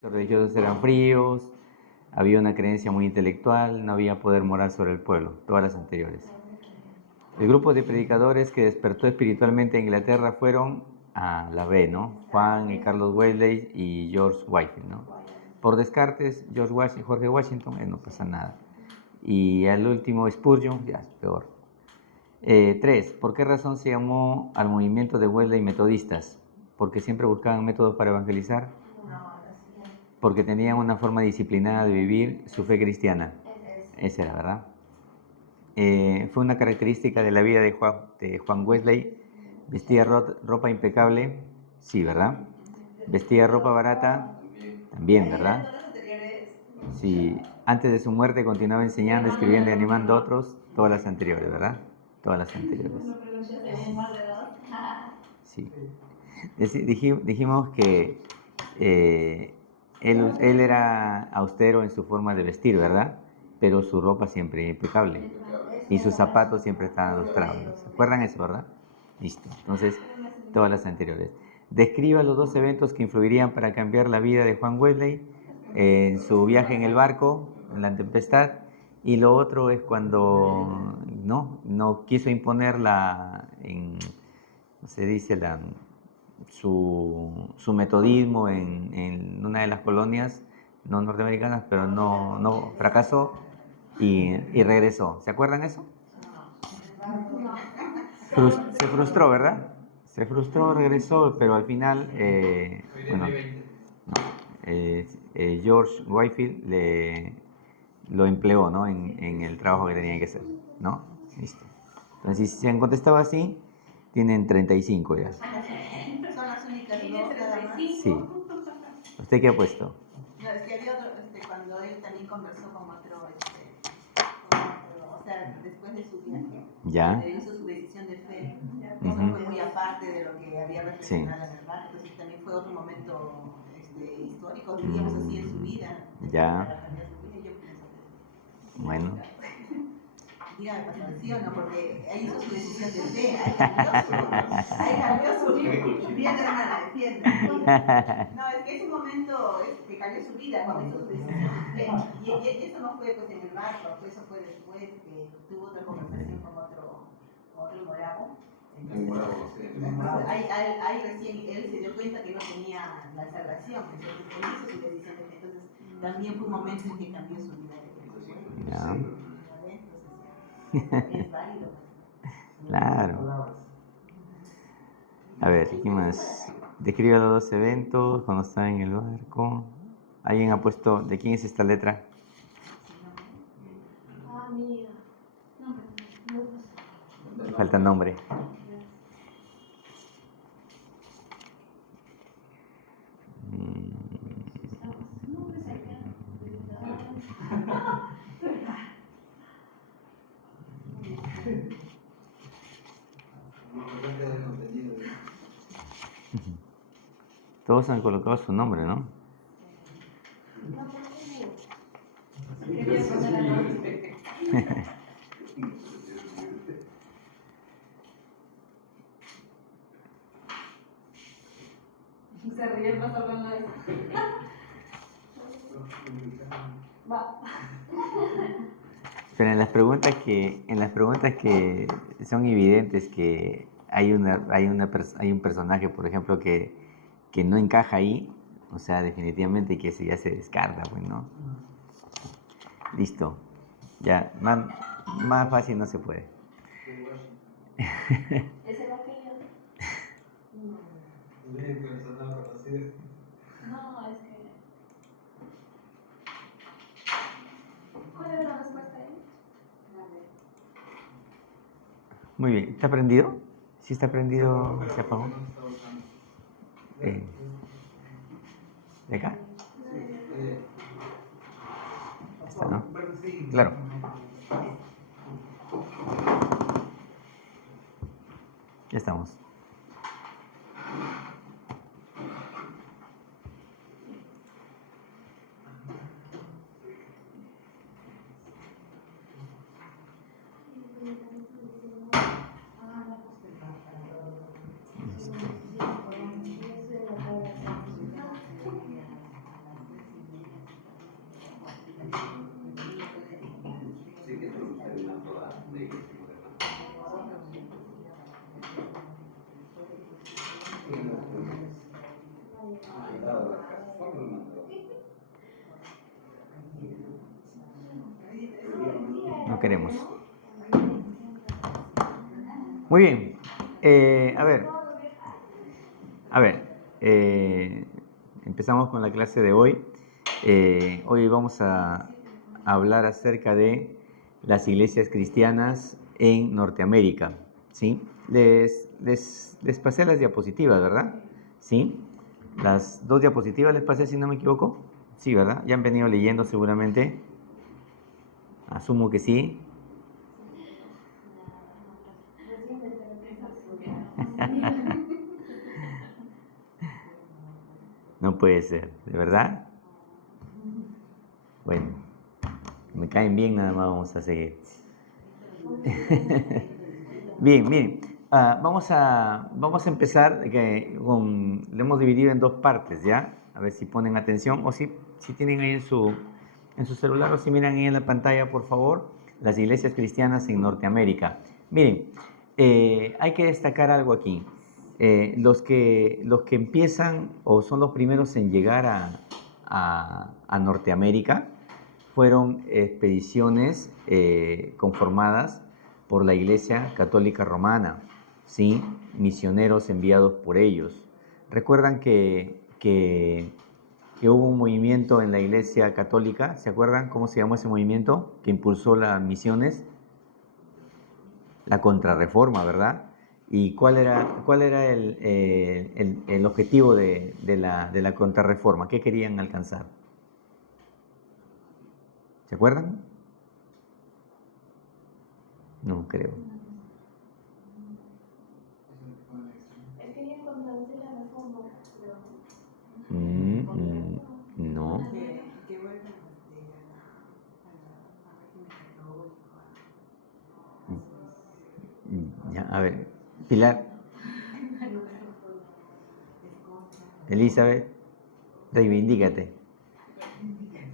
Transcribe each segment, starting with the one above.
Los religiosos eran fríos, había una creencia muy intelectual, no había poder moral sobre el pueblo, todas las anteriores. El grupo de predicadores que despertó espiritualmente en Inglaterra fueron a la B, ¿no? Juan y Carlos Wesley y George Whitefield, ¿no? Por Descartes, Jorge Washington, no pasa nada. Y al último Spurgeon, ya, peor. 3. ¿Por qué razón se llamó al movimiento de Wesley metodistas? ¿Porque siempre buscaban métodos para evangelizar? Porque tenían una forma disciplinada de vivir su fe cristiana. Esa era, ¿verdad? Fue una característica de la vida de Juan Wesley. Vestía ropa impecable, sí, ¿verdad? Vestía ropa barata, también, ¿verdad? Sí, antes de su muerte continuaba enseñando, escribiendo y animando a otros, todas las anteriores, ¿verdad? Todas las anteriores. Sí. Dijimos que él era austero en su forma de vestir, ¿verdad? Pero su ropa siempre impecable. Y sus zapatos siempre estaban lustrados. ¿Se acuerdan eso, verdad? Listo. Entonces, todas las anteriores. Describa los dos eventos que influirían para cambiar la vida de Juan Wesley en su viaje en el barco, en la tempestad. Y lo otro es cuando no quiso imponer se dice su metodismo en una de las colonias no norteamericanas, pero no fracasó y regresó. ¿Se acuerdan eso? Se frustró, ¿verdad? Se frustró, regresó, pero al final, George Whitefield lo empleó, ¿no? en el trabajo que tenía que hacer, ¿no? Listo. Entonces, si se han contestado así, tienen 35 ya. Son las únicas dos, nada más. Sí. ¿Usted qué ha puesto? No, es que había otro, cuando él también conversó con otro, o sea, después de su viaje, Ya. hizo su decisión de fe. Eso fue muy aparte de lo que había reflexionado en el barco, entonces también fue otro momento histórico, diríamos así, en su vida. Ya. Para cambiar su vida, yo pienso que Bueno. dígame, pastor, ¿sí o no? Porque ahí hizo su decisión de fe, ahí cambió su defiende, hermana, defiende. No, es que es un momento que cambió su vida cuando hizo su decisión de fe. Y eso no fue pues en el barco, eso fue después que tuvo otra conversación con otro moravo. Entonces, ahí recién él se dio cuenta que no tenía la salvación, entonces él hizo su decisión de fe. Entonces también fue un momento en que cambió su vida. Ya. Es válido. Claro. A ver, ¿qué más? Describe los dos eventos cuando estaba en el barco. ¿Alguien ha puesto de quién es esta letra? Mira. Falta nombre. Todos han colocado su nombre, ¿no? Se ríe el pastor con lo de... Va. Pero en las preguntas que son evidentes que hay un personaje, por ejemplo, que no encaja ahí, o sea, definitivamente que ya se descarta, pues, ¿no? Listo. Ya, más fácil no se puede. ¿Ese va que yo? No, es que... ¿Cuál es la respuesta ahí? Muy bien. ¿Está prendido? ¿Sí está prendido? ¿Se apagó? ¿De acá? Está, ¿no? Claro. Ya estamos. no queremos. Muy bien. A ver, empezamos con la clase de hoy. Hoy vamos a hablar acerca de las iglesias cristianas en Norteamérica, ¿sí? Les pasé las diapositivas, ¿verdad? ¿Sí? Las 2 diapositivas les pasé, si no me equivoco. Sí, ¿verdad? Ya han venido leyendo seguramente. Asumo que sí. No puede ser, ¿de verdad? Bueno, me caen bien, nada más vamos a seguir. Bien, miren, vamos a empezar, lo hemos dividido en 2 partes, ¿ya? A ver si ponen atención o si tienen ahí en su celular o si miran ahí en la pantalla, por favor, las iglesias cristianas en Norteamérica. Miren, hay que destacar algo aquí. Los que empiezan o son los primeros en llegar a Norteamérica fueron expediciones conformadas por la Iglesia Católica Romana, ¿sí? Misioneros enviados por ellos. ¿Recuerdan que hubo un movimiento en la Iglesia Católica? ¿Se acuerdan cómo se llamó ese movimiento que impulsó las misiones? La Contrarreforma, ¿verdad? ¿Y cuál era el objetivo de la Contrarreforma? ¿Qué querían alcanzar? ¿Se acuerdan? No creo. Es que encontrarse la reforma, No. Que vuelvan al régimen católico. Ya, a ver, Pilar, Elizabeth, reivindícate.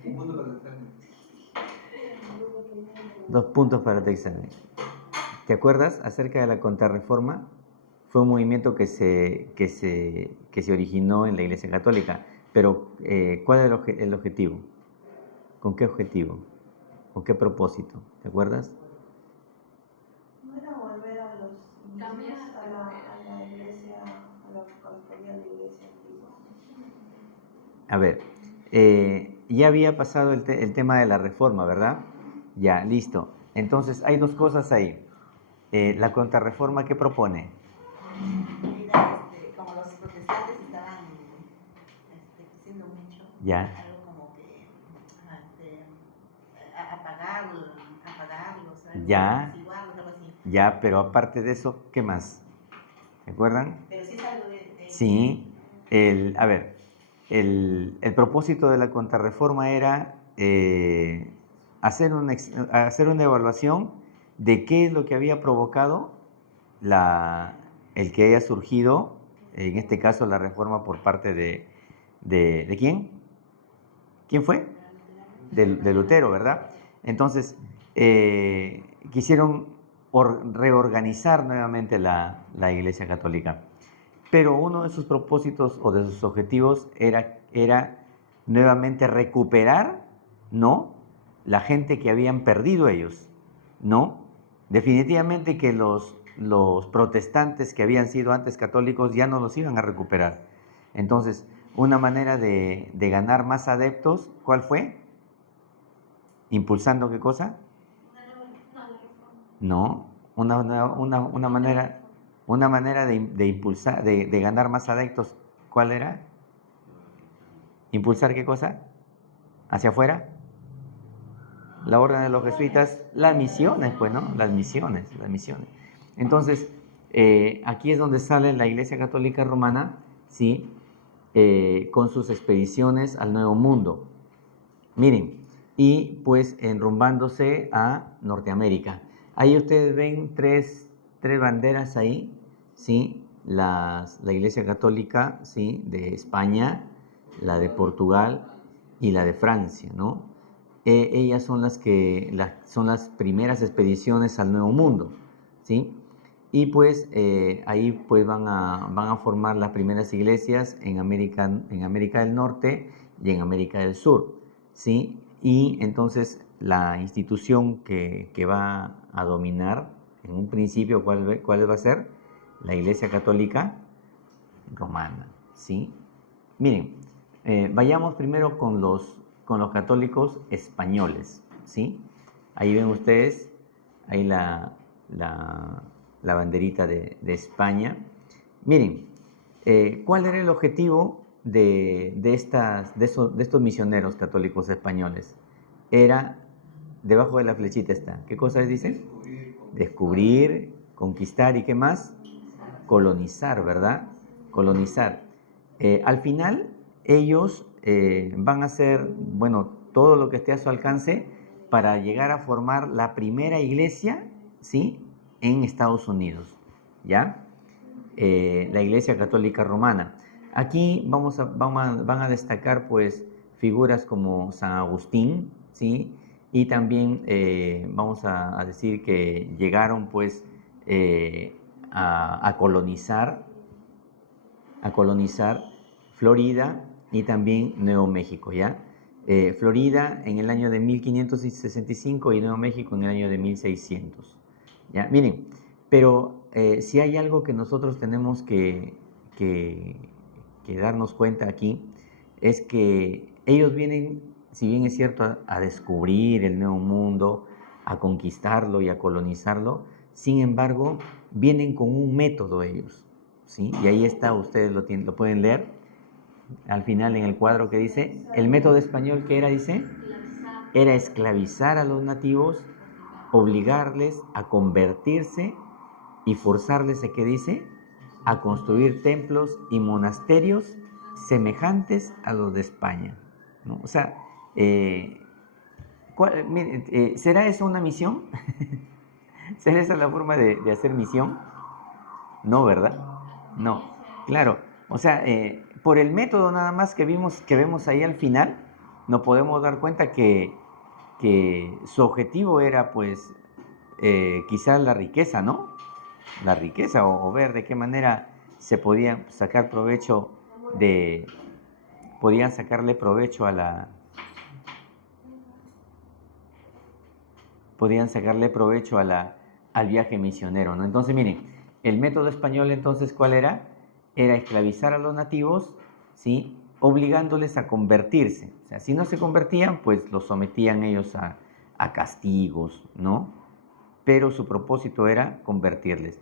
Un punto para el examen. 2 puntos para tu examen. ¿Te acuerdas acerca de la Contrarreforma? Fue un movimiento que se originó en la Iglesia Católica, pero ¿cuál era el objetivo? ¿Con qué objetivo? ¿Con qué propósito? ¿Te acuerdas? No era volver a los inicios, a la iglesia, a lo que correspondía a la iglesia antigua. A ver, ya había pasado el tema de la reforma, ¿verdad? Ya, listo. Entonces, hay 2 cosas ahí. La Contrarreforma, ¿qué propone? Como los protestantes estaban creciendo mucho, Ya. algo como que apagarlos, Ya. apaciguarlos, algo así. Ya, pero aparte de eso, ¿qué más? ¿Se acuerdan? Pero sí es algo de Sí. A ver, el propósito de la Contrarreforma era hacer una evaluación de qué es lo que había provocado el que haya surgido, en este caso, la reforma por parte ¿de quién? ¿Quién fue? De Lutero, ¿verdad? Entonces, quisieron reorganizar nuevamente la Iglesia Católica. Pero uno de sus propósitos o de sus objetivos era nuevamente recuperar, ¿no?, la gente que habían perdido ellos, ¿no? Definitivamente que los protestantes que habían sido antes católicos ya no los iban a recuperar. Entonces, una manera de ganar más adeptos, ¿cuál fue? ¿Impulsando qué cosa? No, una manera de impulsar, de ganar más adeptos, ¿cuál era? ¿Impulsar qué cosa? ¿Hacia afuera? La orden de los jesuitas, las misiones, pues, ¿no? Las misiones. Entonces, aquí es donde sale la Iglesia Católica Romana, ¿sí? Con sus expediciones al Nuevo Mundo. Miren, y pues enrumbándose a Norteamérica. Ahí ustedes ven tres banderas ahí, ¿sí? La Iglesia Católica, ¿sí?, de España, la de Portugal y la de Francia, ¿no? Ellas son son las primeras expediciones al Nuevo Mundo, ¿sí? Y pues ahí pues van a formar las primeras iglesias en América del Norte y en América del Sur, ¿sí? y entonces la institución que va a dominar en un principio, ¿cuál va a ser? La Iglesia Católica Romana, ¿sí? Miren, vayamos primero con los católicos españoles, ¿sí? Ahí ven ustedes, ahí la banderita de España. Miren, ¿cuál era el objetivo de estos misioneros católicos españoles? Era, debajo de la flechita está, ¿qué cosa dice? Descubrir, conquistar y ¿qué más? Colonizar, ¿verdad? Colonizar. Al final, ellos van a hacer, bueno, todo lo que esté a su alcance para llegar a formar la primera iglesia, ¿sí? En Estados Unidos, ¿ya? La Iglesia Católica Romana. Aquí van a destacar, pues, figuras como San Agustín, ¿sí? Y también vamos a decir que llegaron, pues, a colonizar Florida y también Nuevo México, ¿ya? Florida en el año de 1565 y Nuevo México en el año de 1600, ¿ya? Miren, pero si hay algo que nosotros tenemos que darnos cuenta aquí, es que ellos vienen, si bien es cierto, a descubrir el nuevo mundo, a conquistarlo y a colonizarlo, sin embargo, vienen con un método ellos, ¿sí? Y ahí está, ustedes lo pueden leer al final en el cuadro que dice, el método español que era, dice, era esclavizar a los nativos, obligarles a convertirse y forzarles, ¿qué dice? A construir templos y monasterios semejantes a los de España, ¿no? O sea, ¿será eso una misión? ¿Será esa la forma de hacer misión? No, ¿verdad? No, claro. O sea, por el método nada más que vemos ahí al final, nos podemos dar cuenta que su objetivo era, pues, quizás la riqueza, ¿no? La riqueza o ver de qué manera se podía sacar provecho podían sacarle provecho podían sacarle provecho al viaje misionero, ¿no? Entonces, miren, el método español, entonces, ¿cuál era? Era esclavizar a los nativos, ¿sí? Obligándoles a convertirse. O sea, si no se convertían, pues los sometían ellos a castigos, ¿no? Pero su propósito era convertirles.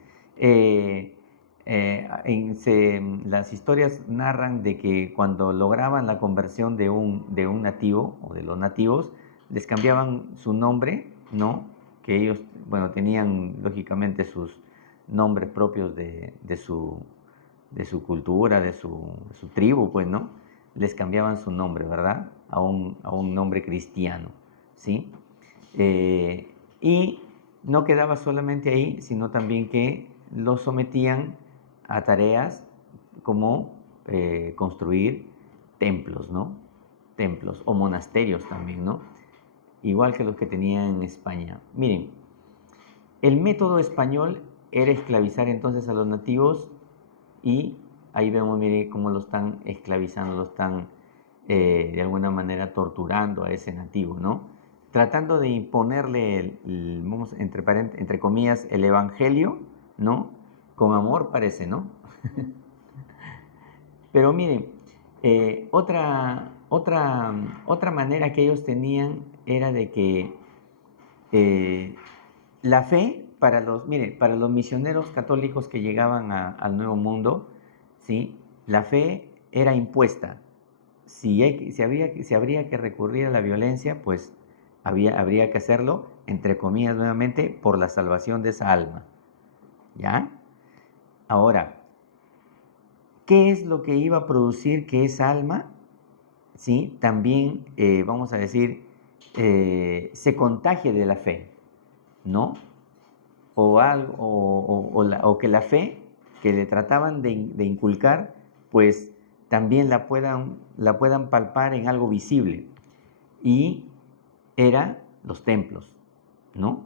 Las historias narran de que cuando lograban la conversión de un nativo o de los nativos, les cambiaban su nombre, ¿no? Que ellos, bueno, tenían lógicamente sus nombres propios de su cultura, de su tribu, pues, ¿no? Les cambiaban su nombre, ¿verdad? A un nombre cristiano, ¿sí? Y no quedaba solamente ahí, sino también que los sometían a tareas como construir templos, ¿no? Templos o monasterios también, ¿no? Igual que los que tenían en España. Miren, el método español era esclavizar entonces a los nativos y ahí vemos, mire, cómo lo están esclavizando, lo están de alguna manera torturando a ese nativo, ¿no? Tratando de imponerle, vamos, entre comillas, el evangelio, ¿no? Con amor parece, ¿no? Pero miren, otra manera que ellos tenían era de que la fe para los misioneros católicos que llegaban al Nuevo Mundo, ¿sí? La fe era impuesta. Si habría que recurrir a la violencia, pues habría que hacerlo, entre comillas nuevamente, por la salvación de esa alma. ¿Ya? Ahora, ¿qué es lo que iba a producir que esa alma, ¿sí? También, vamos a decir, se contagie de la fe, ¿no? O que la fe que le trataban de inculcar, pues también la puedan palpar en algo visible. Y eran los templos, ¿no?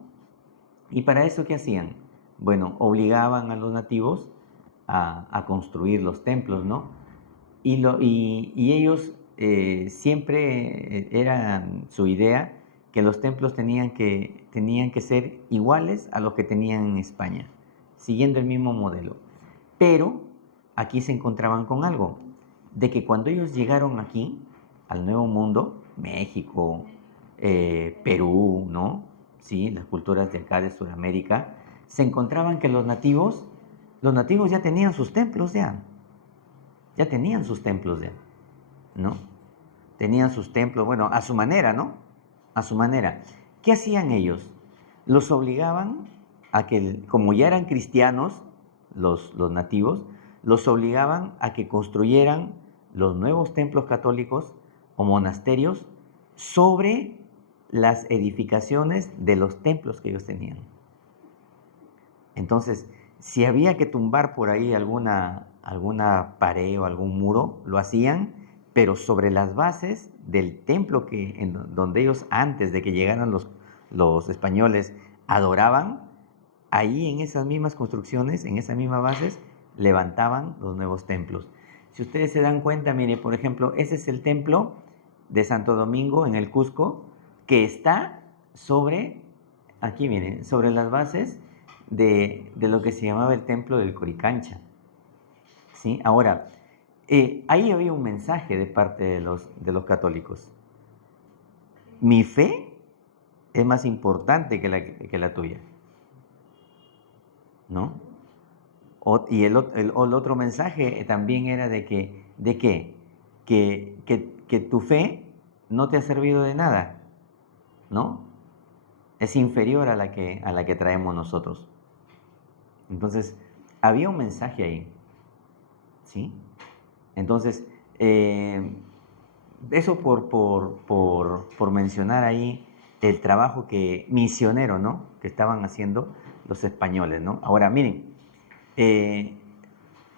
Y para eso, ¿qué hacían? Bueno, obligaban a los nativos a construir los templos, ¿no? Y ellos siempre era su idea que los templos tenían que ser iguales a los que tenían en España, siguiendo el mismo modelo. Pero aquí se encontraban con algo, de que cuando ellos llegaron aquí, al Nuevo Mundo, México, Perú, ¿no? Sí, las culturas de acá de Sudamérica, se encontraban que los nativos ya tenían sus templos ya tenían sus templos ya, ¿no? Tenían sus templos, bueno, a su manera, ¿no? A su manera. ¿Qué hacían ellos? Los obligaban a que, como ya eran cristianos, los nativos, los obligaban a que construyeran los nuevos templos católicos o monasterios sobre las edificaciones de los templos que ellos tenían. Entonces, si había que tumbar por ahí alguna pared o algún muro, lo hacían, pero sobre las bases del templo donde ellos, antes de que llegaran los españoles, adoraban, ahí en esas mismas construcciones, en esas mismas bases, levantaban los nuevos templos. Si ustedes se dan cuenta, mire, por ejemplo, ese es el templo de Santo Domingo en el Cusco, que está aquí miren, sobre las bases de lo que se llamaba el templo del Coricancha. ¿Sí? Ahora, ahí había un mensaje de parte de los católicos. Mi fe es más importante que la tuya, ¿no? Y el otro mensaje también era de que tu fe no te ha servido de nada, ¿no? Es inferior a la que traemos nosotros. Entonces, había un mensaje ahí, ¿sí? Entonces, eso por mencionar ahí el trabajo misionero, ¿no? Que estaban haciendo los españoles, ¿no? Ahora, miren,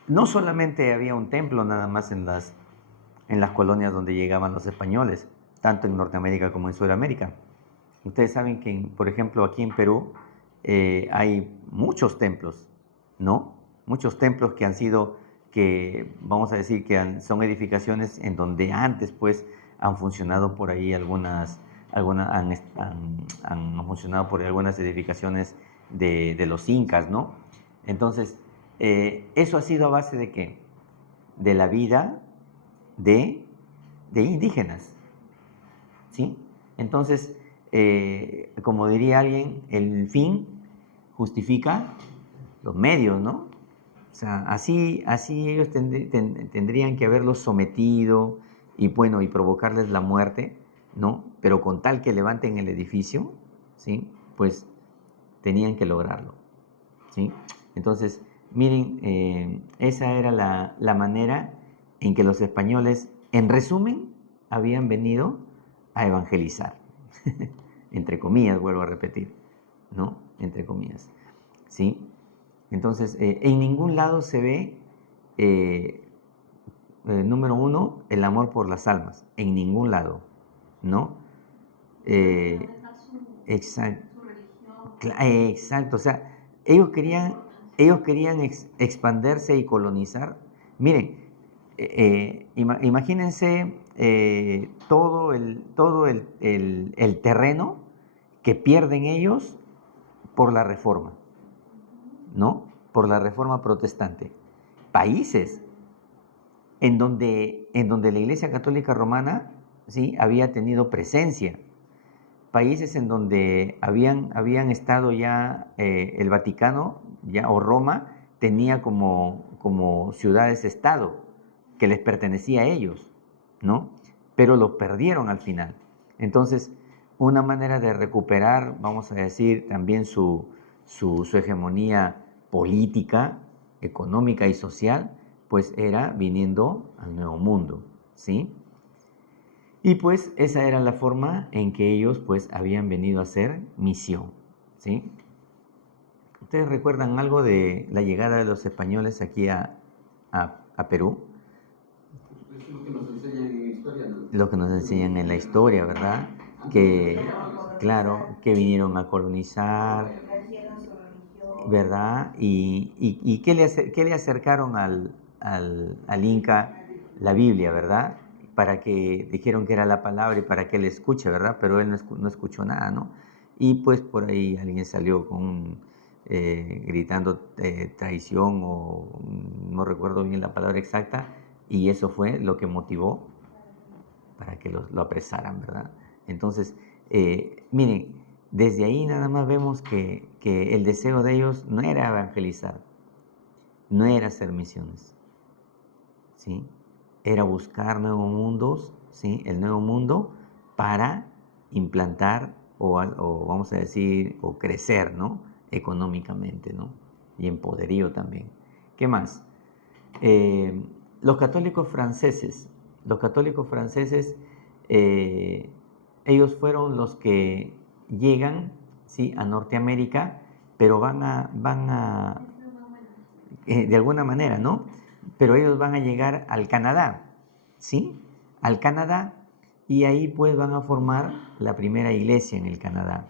no solamente había un templo nada más en las colonias donde llegaban los españoles, tanto en Norteamérica como en Sudamérica. Ustedes saben que, por ejemplo, aquí en Perú hay muchos templos, ¿no? Muchos templos que han sido, vamos a decir que son edificaciones en donde antes, pues, han funcionado por ahí han funcionado por ahí algunas edificaciones de los incas, ¿no? Entonces, eso ha sido a base de ¿qué? De la vida de indígenas, ¿sí? Entonces, como diría alguien, el fin justifica los medios, ¿no? O sea, así ellos tendrían que haberlos sometido y bueno, y provocarles la muerte, ¿no? Pero con tal que levanten el edificio, ¿sí? Pues tenían que lograrlo, ¿sí? Entonces, miren, esa era la manera en que los españoles, en resumen, habían venido a evangelizar. Entre comillas, vuelvo a repetir, ¿no? Entre comillas, ¿sí? Entonces, en ningún lado se ve, número uno, el amor por las almas, en ningún lado, ¿no? Exacto, exacto, o sea, ellos querían expandirse y colonizar. Miren, imagínense todo el terreno que pierden ellos por la reforma, ¿no? Por la reforma protestante. Países en donde la Iglesia Católica Romana, ¿sí?, había tenido presencia. Países en donde habían estado ya el Vaticano o Roma tenía como ciudades-estado que les pertenecía a ellos, ¿no? Pero lo perdieron al final. Entonces, una manera de recuperar, vamos a decir, también su hegemonía política, económica y social, pues era viniendo al Nuevo Mundo, ¿sí? Y pues esa era la forma en que ellos pues habían venido a hacer misión, ¿sí? ¿Ustedes recuerdan algo de la llegada de los españoles aquí a Perú? Es lo que nos enseñan en historia, ¿no? Lo que nos enseñan en la historia, ¿verdad? Que, claro, que vinieron a colonizar, Trajeron su religión. ¿verdad? ¿Y qué le acercaron al Inca? La Biblia, ¿verdad? para que dijeron que era la palabra y para que él escuche, ¿verdad? Pero él no escuchó nada, ¿no? Y pues por ahí alguien salió gritando traición o no recuerdo bien la palabra exacta, y eso fue lo que motivó para que lo apresaran, ¿verdad? Entonces, miren, desde ahí nada más vemos que el deseo de ellos no era evangelizar, no era hacer misiones, ¿sí? Era buscar nuevos mundos, ¿sí? El nuevo mundo para implantar o vamos a decir, o crecer, ¿no? Económicamente, ¿no? Y en poderío también. ¿Qué más? Eh, los católicos franceses, ellos fueron los que llegan, ¿sí? A Norteamérica, pero de alguna manera, ¿no? Pero ellos van a llegar al Canadá, ¿sí? Al Canadá, y ahí pues van a formar la primera iglesia en el Canadá,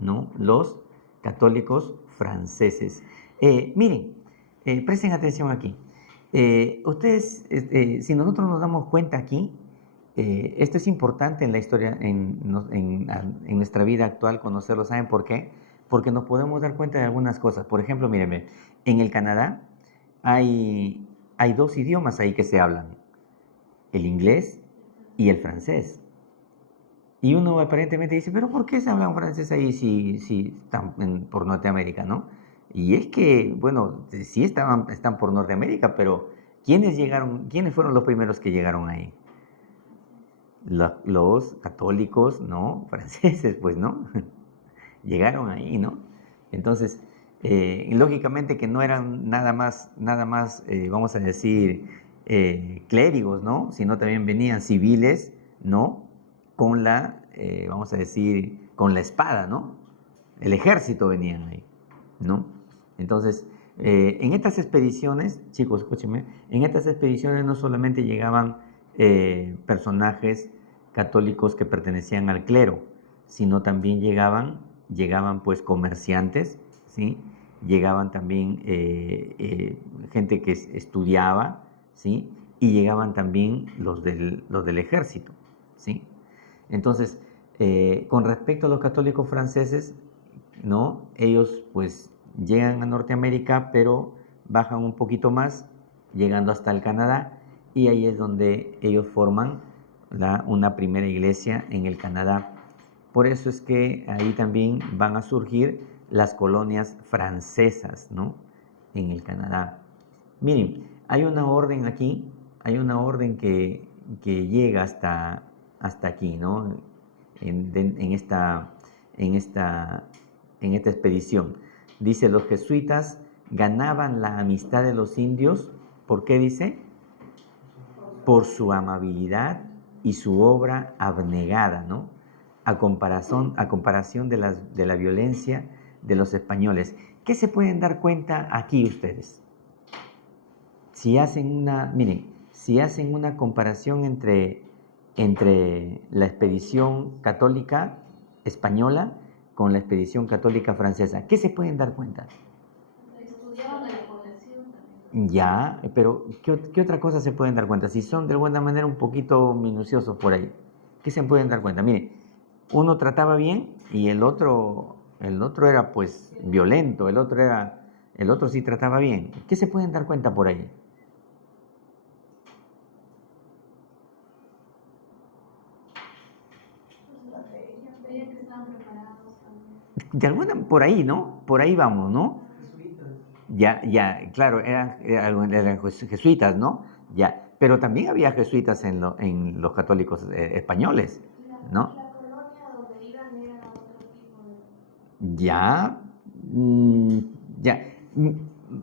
¿no? Los católicos franceses. Miren, presten atención aquí. Ustedes, si nosotros nos damos cuenta aquí, esto es importante en la historia, en nuestra vida actual conocerlo. ¿Saben por qué? Porque nos podemos dar cuenta de algunas cosas. Por ejemplo, mírenme, en el Canadá hay dos idiomas ahí que se hablan, el inglés y el francés. Y uno aparentemente dice, pero ¿por qué se hablan francés ahí si están por Norteamérica, no? Y es que, bueno, sí están por Norteamérica, pero ¿quiénes fueron los primeros que llegaron ahí? Los católicos, ¿no? Franceses, pues, ¿no? Llegaron ahí, ¿no? Entonces, lógicamente que no eran nada más, vamos a decir, clérigos, ¿no? Sino también venían civiles, ¿no? Con vamos a decir, con la espada, ¿no? El ejército venían ahí, ¿no? Entonces, en estas expediciones, chicos, escúchenme, en estas expediciones no solamente llegaban personajes católicos que pertenecían al clero, sino también llegaban pues comerciantes, ¿sí? Llegaban también gente que estudiaba, ¿sí? Y llegaban también los del ejército, ¿sí? Entonces, con respecto a los católicos franceses, ¿no? Ellos pues llegan a Norteamérica, pero bajan un poquito más, llegando hasta el Canadá, y ahí es donde ellos forman una primera iglesia en el Canadá. Por eso es que ahí también van a surgir las colonias francesas, ¿no? En el Canadá. Miren, hay una orden aquí, hay una orden que llega hasta aquí, ¿no? En esta expedición. Dice, los jesuitas ganaban la amistad de los indios, ¿por qué dice? Por su amabilidad y su obra abnegada, ¿no? A comparación de la violencia de los españoles. ¿Qué se pueden dar cuenta aquí ustedes? Si hacen una comparación entre la expedición católica española con la expedición católica francesa, ¿qué se pueden dar cuenta? Estudiaban a la población también. Ya, pero ¿qué otra cosa se pueden dar cuenta? Si son de alguna manera un poquito minuciosos por ahí, ¿qué se pueden dar cuenta? Mire, uno trataba bien y el otro era pues violento, el otro sí trataba bien. ¿Qué se pueden dar cuenta por ahí? Veía que estaban preparados también. De alguna, por ahí, ¿no? Por ahí vamos, ¿no? Ya, claro, eran jesuitas, ¿no? Ya, pero también había jesuitas en los católicos españoles, ¿no? La colonia donde iban era otro tipo Ya, ya.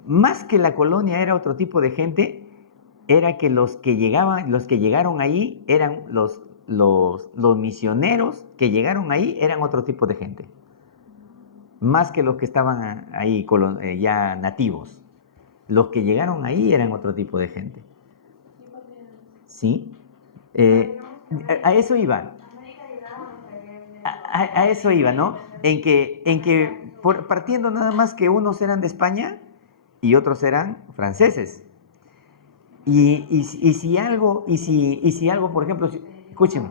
Más que la colonia era otro tipo de gente, era que los que llegaron ahí eran los misioneros que llegaron ahí eran otro tipo de gente. Más que los que estaban ahí ya nativos. Los que llegaron ahí eran otro tipo de gente. ¿Sí? A eso iba. A eso iba, ¿no? En que partiendo nada más que unos eran de España y otros eran franceses. Y si algo, por ejemplo, escúchenme,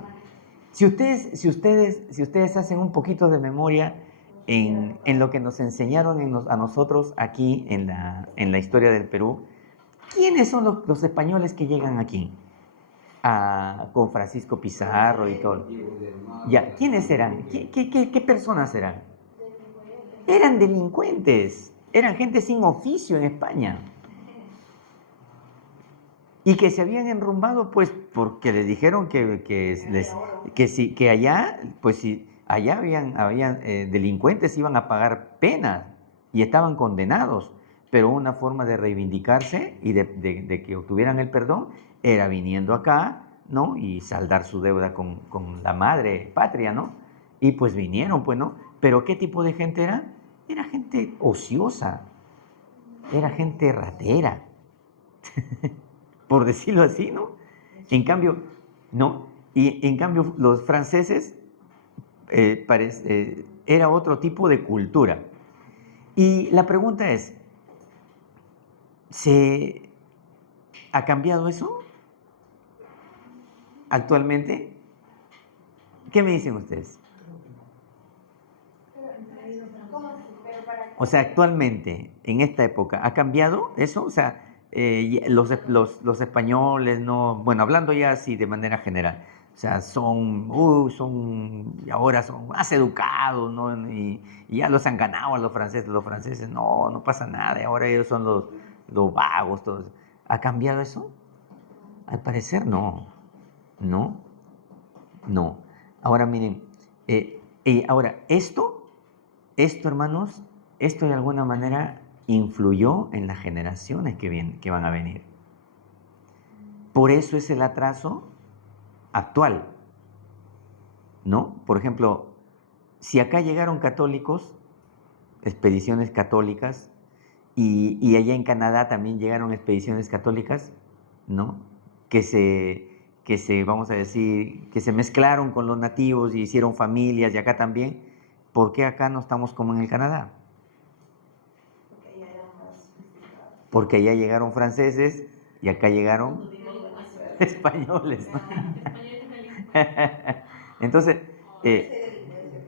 si ustedes hacen un poquito de memoria en lo que nos enseñaron a nosotros aquí en la historia del Perú, ¿quiénes son los españoles que llegan aquí? Con Francisco Pizarro y todo. Ya, ¿quiénes eran? ¿Qué personas eran? Eran delincuentes, eran gente sin oficio en España. Y que se habían enrumbado, pues, porque les dijeron que allá, pues, si allá habían delincuentes, iban a pagar penas y estaban condenados. Pero una forma de reivindicarse y de que obtuvieran el perdón era viniendo acá, ¿no? Y saldar su deuda con la madre patria, ¿no? Y pues vinieron, pues, ¿no? Pero ¿qué tipo de gente era? Era gente ociosa, era gente ratera. Por decirlo así, ¿no? En cambio, no. Y en cambio, los franceses era otro tipo de cultura. Y la pregunta es, ¿se ha cambiado eso actualmente? ¿Qué me dicen ustedes? O sea, actualmente, en esta época, ¿ha cambiado eso? O sea, los españoles no, bueno, hablando ya así de manera general, o sea, y ahora son más educados, ¿no? Y ya los han ganado a los franceses no pasa nada, y ahora ellos son los vagos, todos. ¿Ha cambiado eso? Al parecer no, no, no. Ahora miren, ahora esto, hermanos, esto de alguna manera influyó en las generaciones que van a venir. Por eso es el atraso actual, ¿no? Por ejemplo, si acá llegaron católicos, expediciones católicas, y allá en Canadá también llegaron expediciones católicas, ¿no? Vamos a decir, que se mezclaron con los nativos y hicieron familias, y acá también. ¿Por qué acá no estamos como en el Canadá? Porque allá llegaron franceses y acá llegaron españoles, ¿no? Entonces,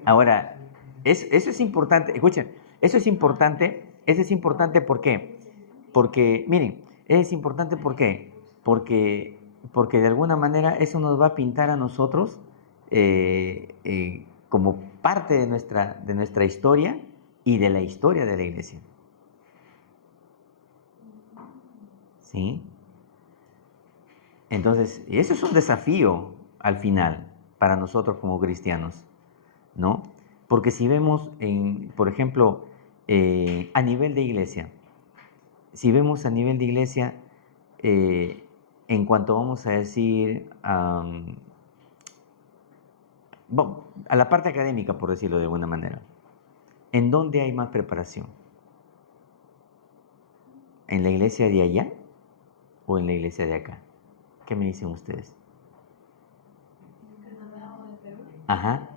ahora, eso es importante, escuchen, eso es importante, ¿por qué? Porque, miren, es importante ¿por qué? Porque de alguna manera eso nos va a pintar a nosotros como parte de nuestra historia y de la historia de la iglesia. ¿Sí? Entonces, eso es un desafío al final para nosotros como cristianos, ¿no? Porque si vemos, por ejemplo, a nivel de iglesia, en cuanto vamos a decir a la parte académica, por decirlo de alguna manera, ¿en dónde hay más preparación? ¿En la iglesia de allá o en la iglesia de acá? ¿Qué me dicen ustedes? Ajá.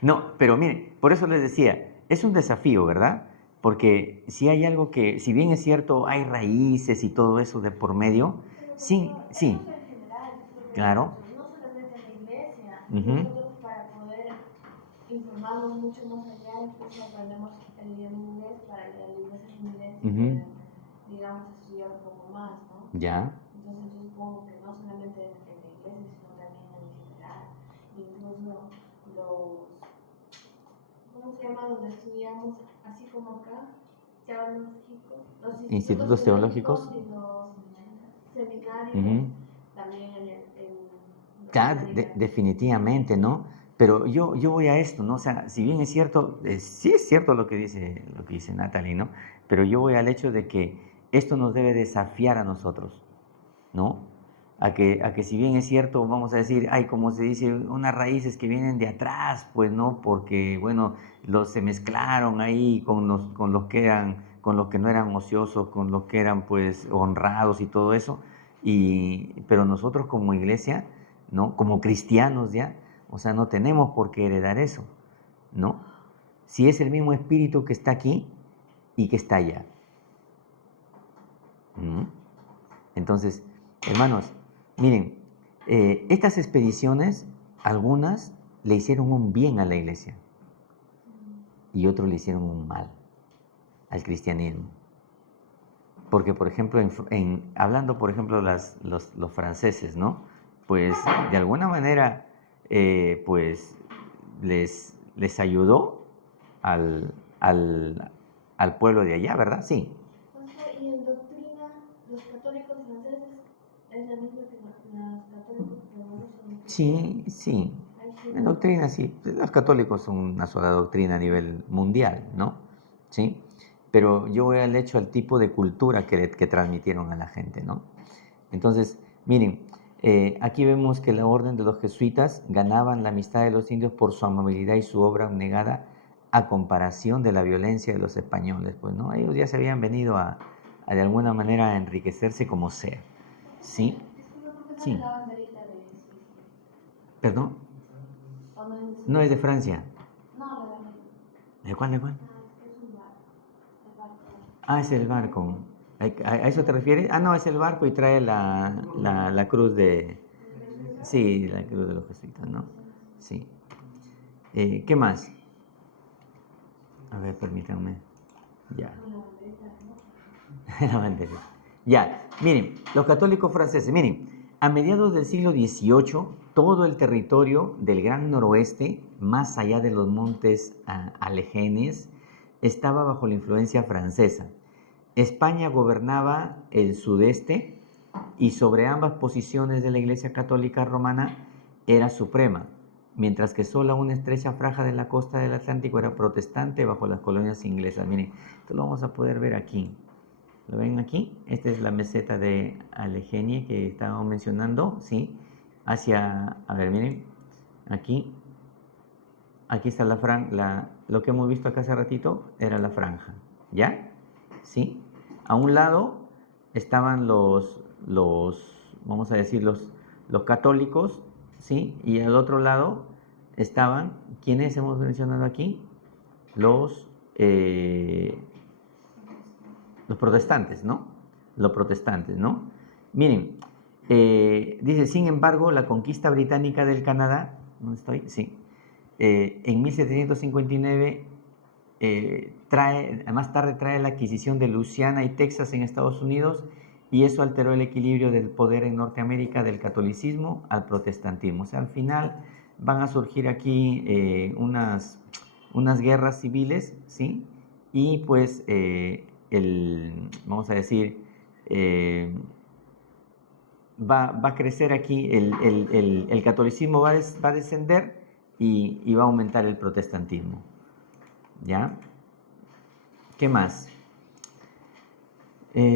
No, pero miren, por eso les decía, es un desafío, ¿verdad? Porque si hay algo si bien es cierto, hay raíces y todo eso de por medio, sí, sí, claro. No solamente en la iglesia, Ujú. nosotros para poder informarnos mucho más allá, incluso aprendemos el idioma inglés para la iglesia en inglés y poder, digamos, estudiar un poco más, ¿no? Ya. Entonces yo supongo que no solamente en la iglesia, sino también en general, incluso ¿cómo se llama? Donde estudiamos, así como acá, teológicos, los Institutos teológicos. y los seminarios, también Claro, definitivamente, ¿no? Pero yo voy a esto, ¿no? O sea, si bien es cierto, sí es cierto lo que dice Natalie, ¿no? Pero yo voy al hecho de que esto nos debe desafiar a nosotros, ¿no? A que si bien es cierto, vamos a decir, hay como se dice, unas raíces que vienen de atrás, pues, ¿no? Porque, bueno, se mezclaron ahí con los que no eran ociosos, con los que eran, pues, honrados y todo eso. Pero nosotros como iglesia, ¿no? Como cristianos ya, o sea, no tenemos por qué heredar eso, ¿no? Si es el mismo espíritu que está aquí, y que está allá. Entonces, hermanos, miren, estas expediciones, algunas le hicieron un bien a la iglesia y otros le hicieron un mal al cristianismo. Porque, por ejemplo, hablando, por ejemplo, los franceses, ¿no? Pues, de alguna manera, pues, les ayudó al pueblo de allá, ¿verdad? Sí. Y en doctrina, los católicos franceses es la misma que los católicos peruanos. Sí, sí. En doctrina, sí. Los católicos son una sola doctrina a nivel mundial, ¿no? Sí. Pero yo voy al hecho, al tipo de cultura que transmitieron a la gente, ¿no? Entonces, miren, aquí vemos que la orden de los jesuitas ganaban la amistad de los indios por su amabilidad y su obra abnegada a comparación de la violencia de los españoles, pues, ¿no? Ellos ya se habían venido a de alguna manera a enriquecerse como sea, ¿sí? Sí. La banderita de Suiza. ¿Perdón? No, es de Francia. No, la banderita. ¿De cuál, de cuál? Es un barco. El barco. Ah, es el barco. ¿A eso te refieres? Ah, no, es el barco y trae la cruz de... Sí, la cruz de los jesuitas, ¿no? Sí. ¿Qué más? A ver, permítanme. Ya. La banderita. Ya, miren, los católicos franceses, miren, a mediados del siglo XVIII, todo el territorio del Gran Noroeste, más allá de los montes Alejenes, estaba bajo la influencia francesa. España gobernaba el sudeste y sobre ambas posiciones de la Iglesia Católica Romana era suprema, mientras que solo una estrecha franja de la costa del Atlántico era protestante bajo las colonias inglesas. Miren, esto lo vamos a poder ver aquí. ¿Lo ven aquí? Esta es la meseta de Allegheny que estábamos mencionando, ¿sí? A ver, miren, aquí está lo que hemos visto acá hace ratito era la franja, ¿ya? ¿Sí? A un lado estaban vamos a decir, los católicos, ¿sí? Y al otro lado estaban, ¿quiénes hemos mencionado aquí? Los protestantes, ¿no? Los protestantes, ¿no? Miren, dice, sin embargo, la conquista británica del Canadá, ¿dónde estoy? Sí. En 1759 más tarde trae la adquisición de Luisiana y Texas en Estados Unidos y eso alteró el equilibrio del poder en Norteamérica del catolicismo al protestantismo. O sea, al final van a surgir aquí unas guerras civiles, ¿sí? Y pues vamos a decir, va a crecer aquí, el catolicismo va a descender y va a aumentar el protestantismo. ¿Ya? ¿Qué más? Quiero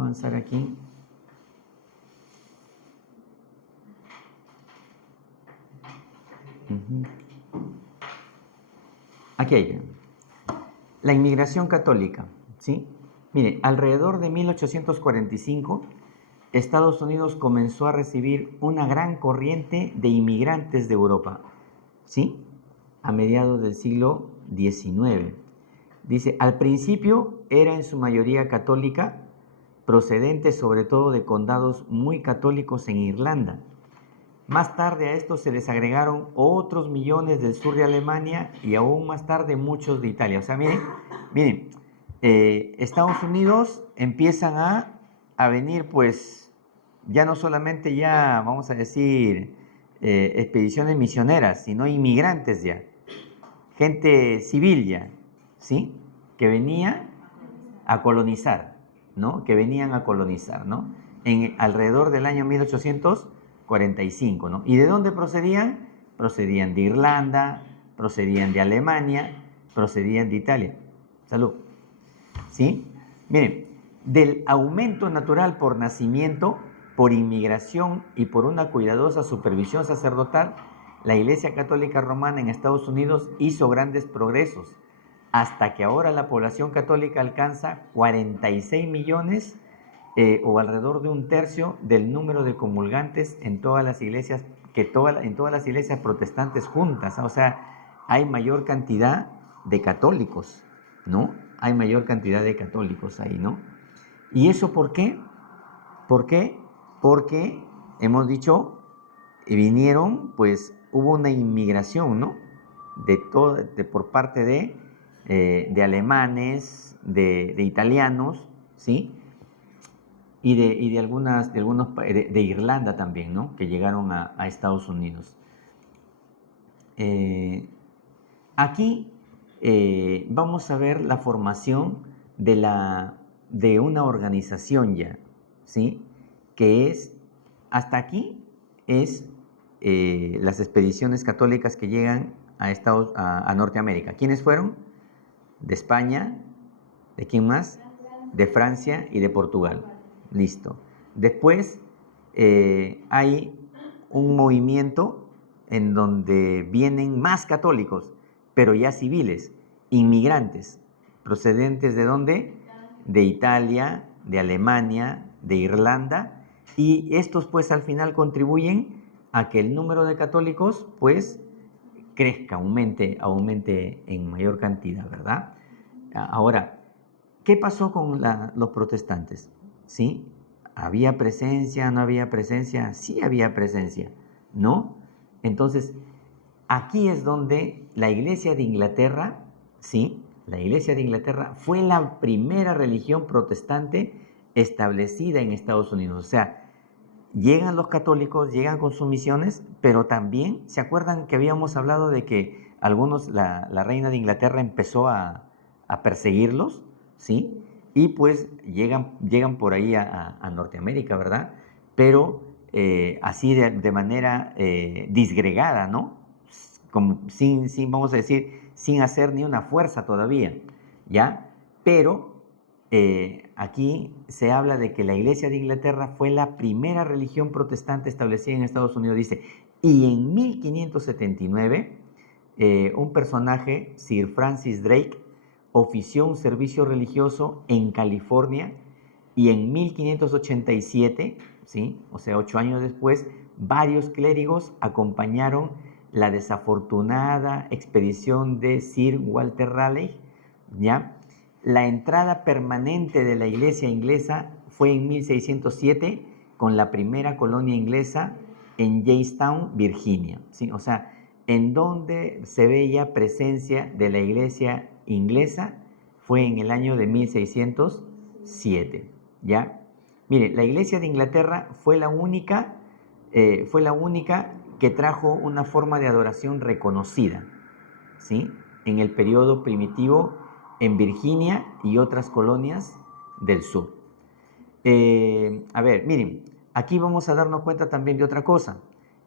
avanzar aquí. Aquí hay la inmigración católica, ¿sí? Mire, alrededor de 1845, Estados Unidos comenzó a recibir una gran corriente de inmigrantes de Europa, ¿sí? A mediados del siglo XIX. Dice, al principio era en su mayoría católica, procedente sobre todo de condados muy católicos en Irlanda. Más tarde a esto se les agregaron otros millones del sur de Alemania y aún más tarde muchos de Italia. O sea, miren, Estados Unidos empiezan a venir, pues, ya no solamente ya, vamos a decir, expediciones misioneras, sino inmigrantes ya, gente civil ya, ¿sí? Que venía a colonizar, ¿no? Que venían a colonizar, ¿no? Alrededor del año 1845, ¿no? ¿Y de dónde procedían? Procedían de Irlanda, procedían de Alemania, procedían de Italia. Salud. ¿Sí? Miren, del aumento natural por nacimiento, por inmigración y por una cuidadosa supervisión sacerdotal, la Iglesia Católica Romana en Estados Unidos hizo grandes progresos, hasta que ahora la población católica alcanza 46 millones o alrededor de un tercio del número de comulgantes en todas las iglesias, en todas las iglesias protestantes juntas. O sea, hay mayor cantidad de católicos, ¿no? Hay mayor cantidad de católicos ahí, ¿no? ¿Y eso por qué? ¿Por qué? Porque hemos dicho, vinieron, pues hubo una inmigración, ¿no? Por parte de alemanes, de italianos, ¿sí? Y de algunos, de Irlanda también, ¿no? Que llegaron a Estados Unidos. Aquí vamos a ver la formación de una organización ya, ¿sí? Que es, hasta aquí, es las expediciones católicas que llegan a Norteamérica. ¿Quiénes fueron? De España, ¿de quién más? De Francia y de Portugal. Listo. Después hay un movimiento en donde vienen más católicos, pero ya civiles, inmigrantes, procedentes ¿de dónde? De Italia, de Alemania, de Irlanda, y estos pues al final contribuyen a que el número de católicos pues crezca, aumente en mayor cantidad, ¿verdad? Ahora, ¿qué pasó con los protestantes? ¿Sí? ¿Había presencia? ¿No había presencia? Sí había presencia, ¿no? Entonces, aquí es donde la Iglesia de Inglaterra, ¿sí? La Iglesia de Inglaterra fue la primera religión protestante establecida en Estados Unidos. O sea, llegan los católicos, llegan con sus misiones, pero también, ¿se acuerdan que habíamos hablado de que la reina de Inglaterra empezó a perseguirlos? ¿Sí? Y pues llegan por ahí a Norteamérica, ¿verdad? Pero así de manera disgregada, ¿no? Como vamos a decir, sin hacer ni una fuerza todavía, ¿ya? Pero aquí se habla de que la Iglesia de Inglaterra fue la primera religión protestante establecida en Estados Unidos, dice, y en 1579 un personaje, Sir Francis Drake, ofició un servicio religioso en California y en 1587, ¿sí? O sea, 8 años después, varios clérigos acompañaron la desafortunada expedición de Sir Walter Raleigh, ¿ya? La entrada permanente de la iglesia inglesa fue en 1607 con la primera colonia inglesa en Jamestown, Virginia, ¿sí? O sea, en donde se veía presencia de la iglesia inglesa fue en el año de 1607, ¿ya? Mire, la iglesia de Inglaterra fue la única que trajo una forma de adoración reconocida, ¿sí? En el periodo primitivo en Virginia y otras colonias del sur. A ver, miren, aquí vamos a darnos cuenta también de otra cosa,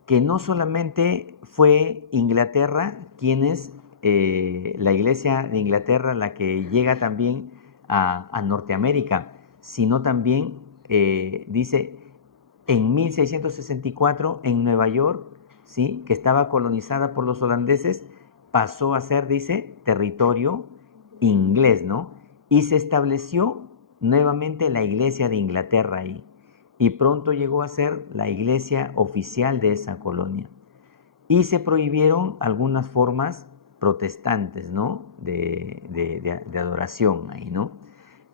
que no solamente fue Inglaterra la iglesia de Inglaterra la que llega también a Norteamérica, sino también, dice, en 1664 en Nueva York, ¿sí? Que estaba colonizada por los holandeses, pasó a ser, dice, territorio inglés, ¿no? Y se estableció nuevamente la iglesia de Inglaterra ahí. Y pronto llegó a ser la iglesia oficial de esa colonia. Y se prohibieron algunas formas protestantes, ¿no? De adoración ahí, ¿no?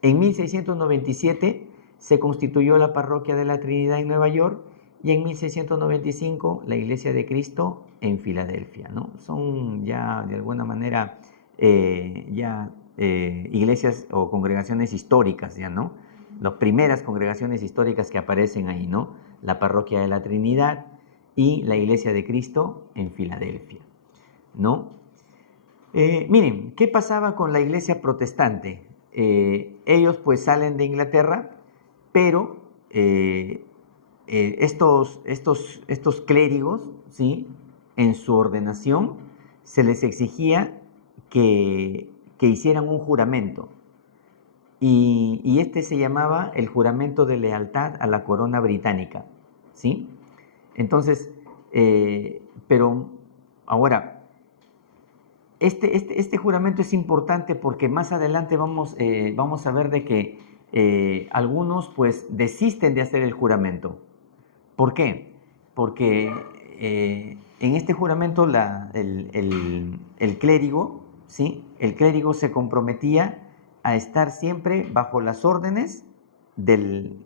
En 1697 se constituyó la parroquia de la Trinidad en Nueva York y en 1695 la Iglesia de Cristo en Filadelfia, ¿no? Son ya de alguna manera iglesias o congregaciones históricas, ya, ¿no? Las primeras congregaciones históricas que aparecen ahí, ¿no? La parroquia de la Trinidad y la Iglesia de Cristo en Filadelfia, ¿no? Miren, ¿qué pasaba con la iglesia protestante? Ellos pues salen de Inglaterra, pero estos clérigos, ¿sí? En su ordenación se les exigía que hicieran un juramento. Y este se llamaba el juramento de lealtad a la corona británica, ¿sí? Entonces, pero ahora, este juramento es importante porque más adelante vamos a ver de que algunos pues desisten de hacer el juramento. ¿Por qué? Porque en este juramento el clérigo ¿sí? El clérigo se comprometía a estar siempre bajo las órdenes del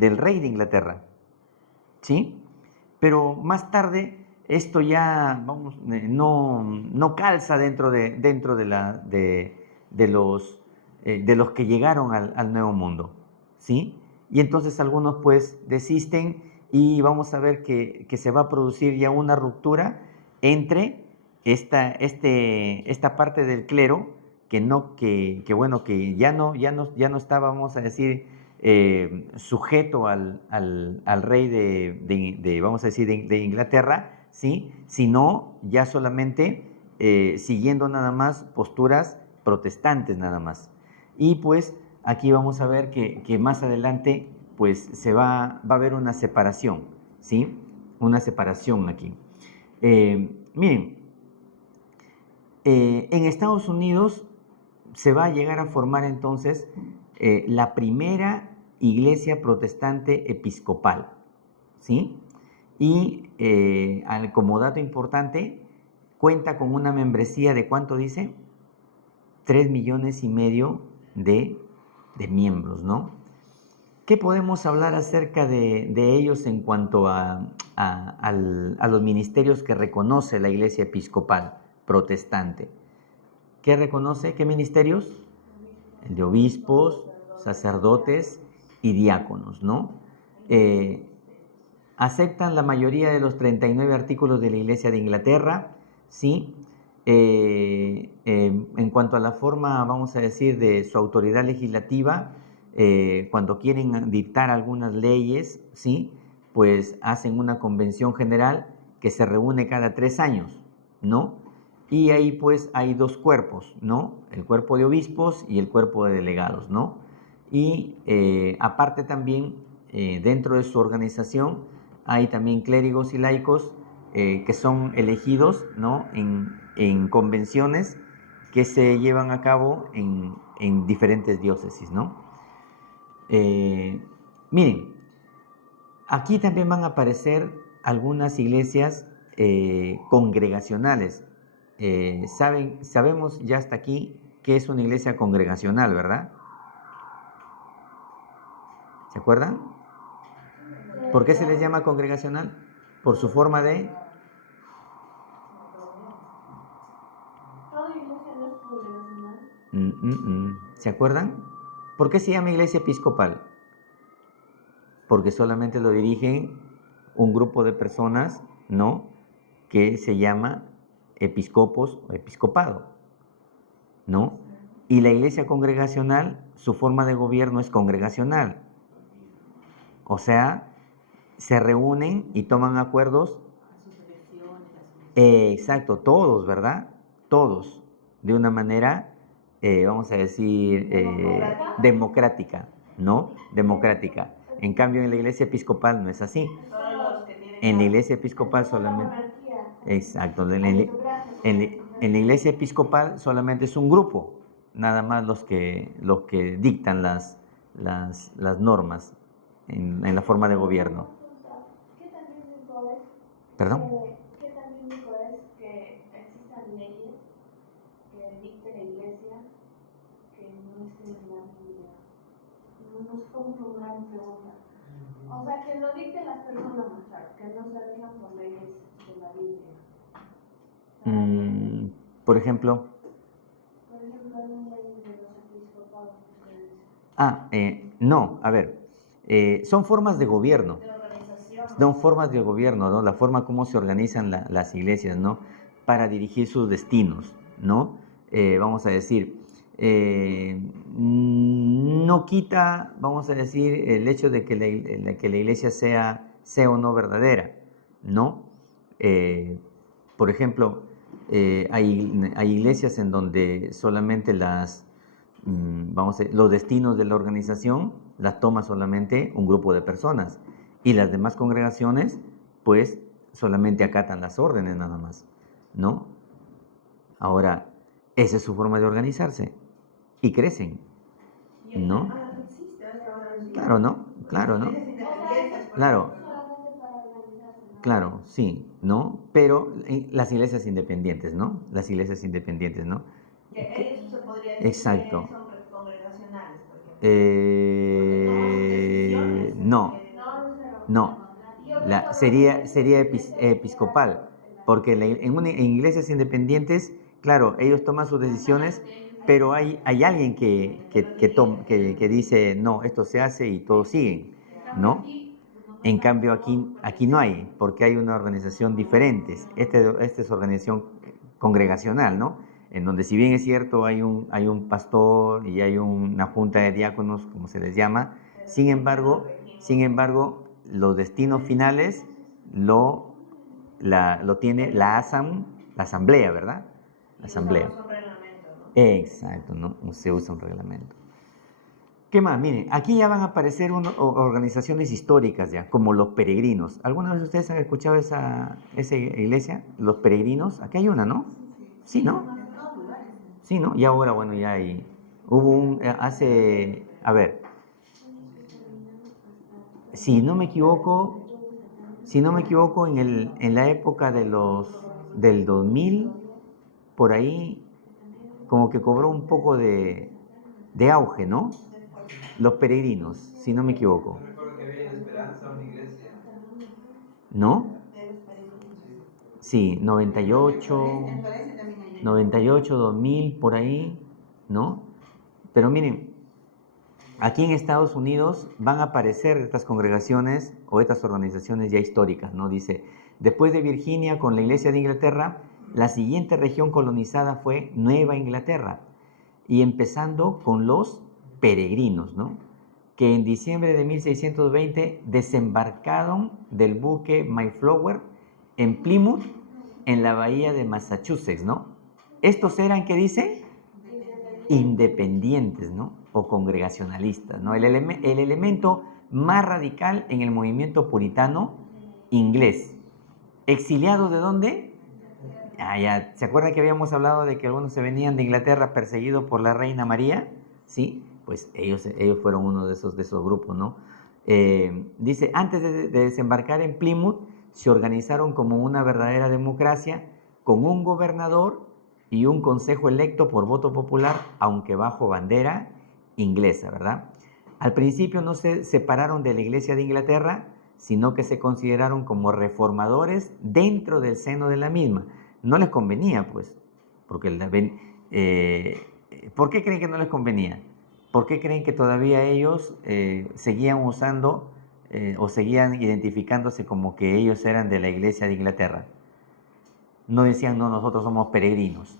rey de Inglaterra, ¿sí? Pero más tarde esto ya, vamos, no calza dentro de los que llegaron al Nuevo Mundo, ¿sí? Y entonces algunos pues desisten y vamos a ver que se va a producir ya una ruptura entre esta parte del clero que ya no está, vamos a decir, sujeto al rey vamos a decir, de Inglaterra, ¿sí? Sino ya solamente siguiendo nada más posturas protestantes nada más. Y pues aquí vamos a ver que más adelante pues va a haber una separación, ¿sí? Una separación aquí. Miren, en Estados Unidos se va a llegar a formar entonces la primera iglesia protestante episcopal, ¿sí? Y como dato importante, cuenta con una membresía de ¿cuánto dice? 3,5 millones de miembros, ¿no? ¿Qué podemos hablar acerca de ellos en cuanto a los ministerios que reconoce la iglesia episcopal protestante? ¿Qué reconoce? ¿Qué ministerios? El de obispos, sacerdotes y diáconos, ¿no? Aceptan la mayoría de los 39 artículos de la Iglesia de Inglaterra, ¿sí? En cuanto a la forma, vamos a decir, de su autoridad legislativa, cuando quieren dictar algunas leyes, ¿sí? Pues hacen una convención general que se reúne cada 3 años, ¿no? Y ahí pues hay 2 cuerpos, ¿no? El cuerpo de obispos y el cuerpo de delegados, ¿no? Y aparte también, dentro de su organización, hay también clérigos y laicos que son elegidos, ¿no? en convenciones que se llevan a cabo en diferentes diócesis, ¿no? Miren, aquí también van a aparecer algunas iglesias congregacionales. Sabemos ya hasta aquí qué es una iglesia congregacional, ¿verdad? ¿Se acuerdan? ¿Por qué se les llama congregacional? Por su forma de... ¿Toda iglesia no es congregacional? ¿Se acuerdan? ¿Por qué se llama iglesia episcopal? Porque solamente lo dirigen un grupo de personas, ¿no? Que se llama episcopos o episcopado, ¿no? Y la iglesia congregacional, su forma de gobierno es congregacional. O sea, se reúnen y toman acuerdos. Exacto, todos, ¿verdad? Todos, de una manera, vamos a decir, democrática, ¿no? Democrática. En cambio, en la iglesia episcopal no es así. En la iglesia episcopal solamente... Exacto, en la iglesia episcopal solamente es un grupo, nada más los que dictan las normas en la forma de gobierno. ¿Qué tan bíblico es? ¿Perdón? ¿Qué tan bíblico es que existan leyes que dicte la iglesia que no estén en la Biblia? No sé cómo formular mi pregunta. O sea, que lo dicten las personas más claro, que no se rijan por leyes de la Biblia. Por ejemplo... Por ejemplo, hay una ley de los episcopados. No, a ver, son formas de gobierno. Son formas de gobierno, ¿no? La forma como se organizan las iglesias, ¿no? Para dirigir sus destinos, ¿no? Vamos a decir, no quita, vamos a decir, el hecho de que la iglesia sea o no verdadera, ¿no? Por ejemplo, hay iglesias en donde solamente los destinos de la organización las toma solamente un grupo de personas y las demás congregaciones pues solamente acatan las órdenes nada más, ¿no? Ahora, esa es su forma de organizarse y crecen, ¿no? Claro, ¿no? Claro, ¿no? Claro. Claro, sí, ¿no? Pero las iglesias independientes, ¿no? Las iglesias independientes, ¿no? Que ellos se podría decir Exacto. que son congregacionales, por ejemplo. Porque toman sus decisiones. No, no. Sería episcopal, porque en iglesias independientes, claro, ellos toman sus decisiones, pero hay alguien que dice, no, esto se hace y todos siguen, ¿no? En cambio aquí no hay, porque hay una organización diferente. Esta es organización congregacional, ¿no? En donde si bien es cierto hay un pastor y hay una junta de diáconos, como se les llama, sin embargo, los destinos finales lo tiene la ASAM, la asamblea, ¿verdad? La asamblea. Usamos un reglamento, ¿no? Exacto, ¿no? Se usa un reglamento. ¿Qué más? Miren, aquí ya van a aparecer organizaciones históricas ya, como los peregrinos. ¿Alguna vez ustedes han escuchado esa iglesia? Los peregrinos, aquí hay una, ¿no? Sí, ¿no? En todos lugares. Sí, ¿no? Y ahora, bueno, ya hay, hubo a ver, si no me equivoco, en la época del 2000, por ahí, como que cobró un poco de auge, ¿no? Los peregrinos, si no me equivoco. Yo recuerdo que había en Esperanza una iglesia. ¿No? De los peregrinos. Sí, En 98, Florencia también hay una. 98, 2000, por ahí, ¿no? Pero miren, aquí en Estados Unidos van a aparecer estas congregaciones o estas organizaciones ya históricas, ¿no? Dice, después de Virginia con la Iglesia de Inglaterra, la siguiente región colonizada fue Nueva Inglaterra, y empezando con los peregrinos, ¿no? Que en diciembre de 1620 desembarcaron del buque Mayflower en Plymouth, en la bahía de Massachusetts, ¿no? Estos eran, ¿qué dice? Independientes, ¿no? O congregacionalistas, ¿no? El elemento más radical en el movimiento puritano inglés. ¿Exiliados de dónde? Ya, ¿se acuerdan que habíamos hablado de que algunos se venían de Inglaterra perseguidos por la reina María? Sí, pues ellos fueron uno de esos grupos, ¿no? Dice, antes de desembarcar en Plymouth, se organizaron como una verdadera democracia, con un gobernador y un consejo electo por voto popular, aunque bajo bandera inglesa, ¿verdad? Al principio no se separaron de la Iglesia de Inglaterra, sino que se consideraron como reformadores dentro del seno de la misma. No les convenía, pues, porque ¿por qué creen que no les convenía? ¿Por qué creen que todavía ellos seguían usando o seguían identificándose como que ellos eran de la Iglesia de Inglaterra? No decían, no, nosotros somos peregrinos.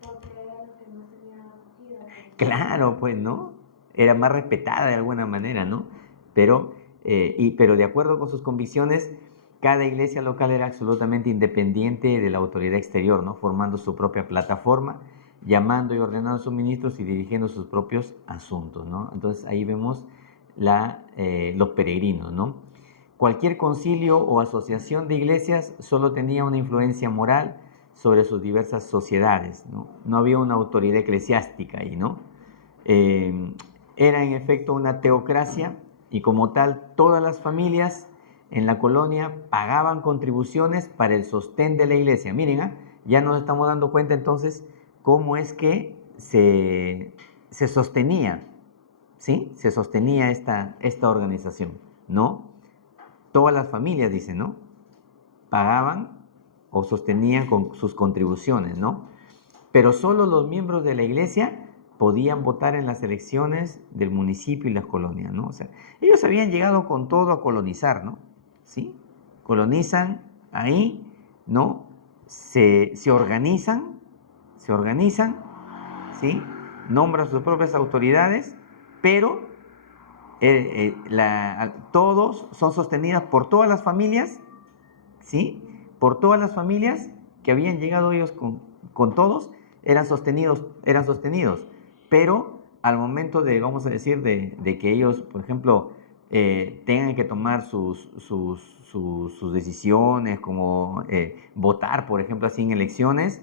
Porque era lo que no tenía acogida. Claro, pues, ¿no? Era más respetada de alguna manera, ¿no? Pero de acuerdo con sus convicciones, cada iglesia local era absolutamente independiente de la autoridad exterior, ¿no? Formando su propia plataforma, llamando y ordenando sus ministros y dirigiendo sus propios asuntos, ¿no? Entonces ahí vemos los peregrinos, ¿no? Cualquier concilio o asociación de iglesias solo tenía una influencia moral sobre sus diversas sociedades, ¿no? No había una autoridad eclesiástica ahí, ¿no? Era en efecto una teocracia, y como tal todas las familias en la colonia pagaban contribuciones para el sostén de la iglesia. Miren, ya nos estamos dando cuenta entonces cómo es que se sostenía, ¿sí? Se sostenía esta organización, ¿no? Todas las familias, dicen, ¿no? Pagaban o sostenían con sus contribuciones, ¿no? Pero solo los miembros de la iglesia podían votar en las elecciones del municipio y las colonias, ¿no? O sea, ellos habían llegado con todo a colonizar, ¿no? ¿Sí? Colonizan ahí, ¿no? Se organizan, ¿sí? Nombran sus propias autoridades, pero todos son sostenidas por todas las familias, ¿sí? Por todas las familias que habían llegado ellos con todos, eran sostenidos, pero al momento de, vamos a decir, de que ellos, por ejemplo, tengan que tomar sus decisiones, como votar, por ejemplo, así en elecciones,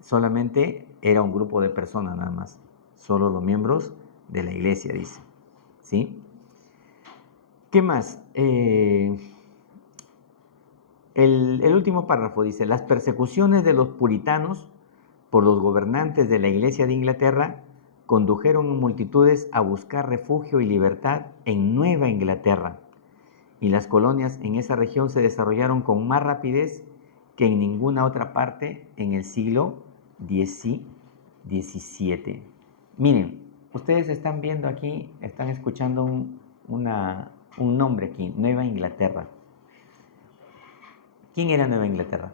solamente era un grupo de personas nada más, solo los miembros de la iglesia, dice, ¿sí? ¿Qué más? El último párrafo dice, las persecuciones de los puritanos por los gobernantes de la Iglesia de Inglaterra, condujeron multitudes a buscar refugio y libertad en Nueva Inglaterra, y las colonias en esa región se desarrollaron con más rapidez que en ninguna otra parte en el siglo XVII. Miren, ustedes están viendo aquí, están escuchando un nombre aquí, Nueva Inglaterra. ¿Quién era Nueva Inglaterra?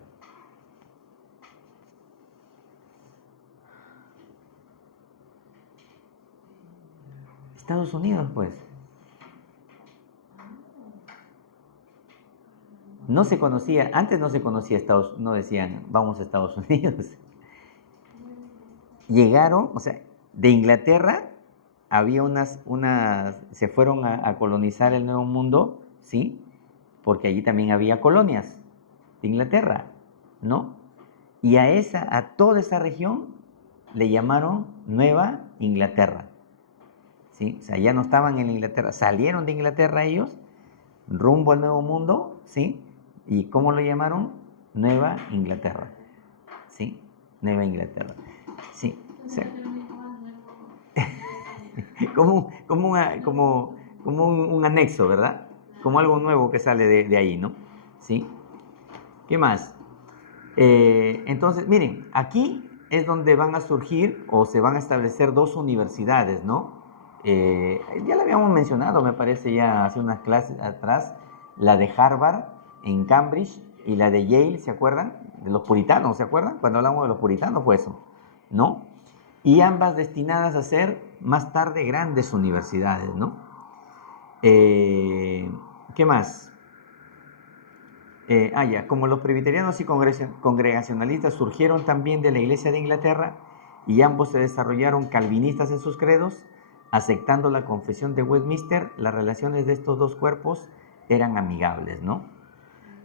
Estados Unidos, pues. No se conocía, antes no se conocía no decían, vamos a Estados Unidos. Llegaron, o sea, de Inglaterra había se fueron a colonizar el Nuevo Mundo, ¿sí? Porque allí también había colonias de Inglaterra, ¿no? Y a toda esa región le llamaron Nueva Inglaterra, ¿sí? O sea, ya no estaban en Inglaterra, salieron de Inglaterra ellos, rumbo al Nuevo Mundo, ¿sí? ¿Y cómo lo llamaron? Nueva Inglaterra, ¿sí? Nueva Inglaterra, ¿sí? O sea, como un anexo, ¿verdad? Como algo nuevo que sale de ahí, ¿no? ¿Sí? ¿Qué más? Entonces, miren, aquí es donde van a surgir o se van a establecer dos universidades, ¿no? Ya la habíamos mencionado, me parece, ya hace unas clases atrás, la de Harvard en Cambridge y la de Yale, ¿se acuerdan? De los puritanos, ¿se acuerdan? Cuando hablamos de los puritanos fue eso, ¿no? Y ambas destinadas a ser más tarde grandes universidades, ¿no? ¿Qué más? Como los presbiterianos y congregacionalistas surgieron también de la Iglesia de Inglaterra y ambos se desarrollaron calvinistas en sus credos, aceptando la confesión de Westminster, las relaciones de estos dos cuerpos eran amigables, ¿no?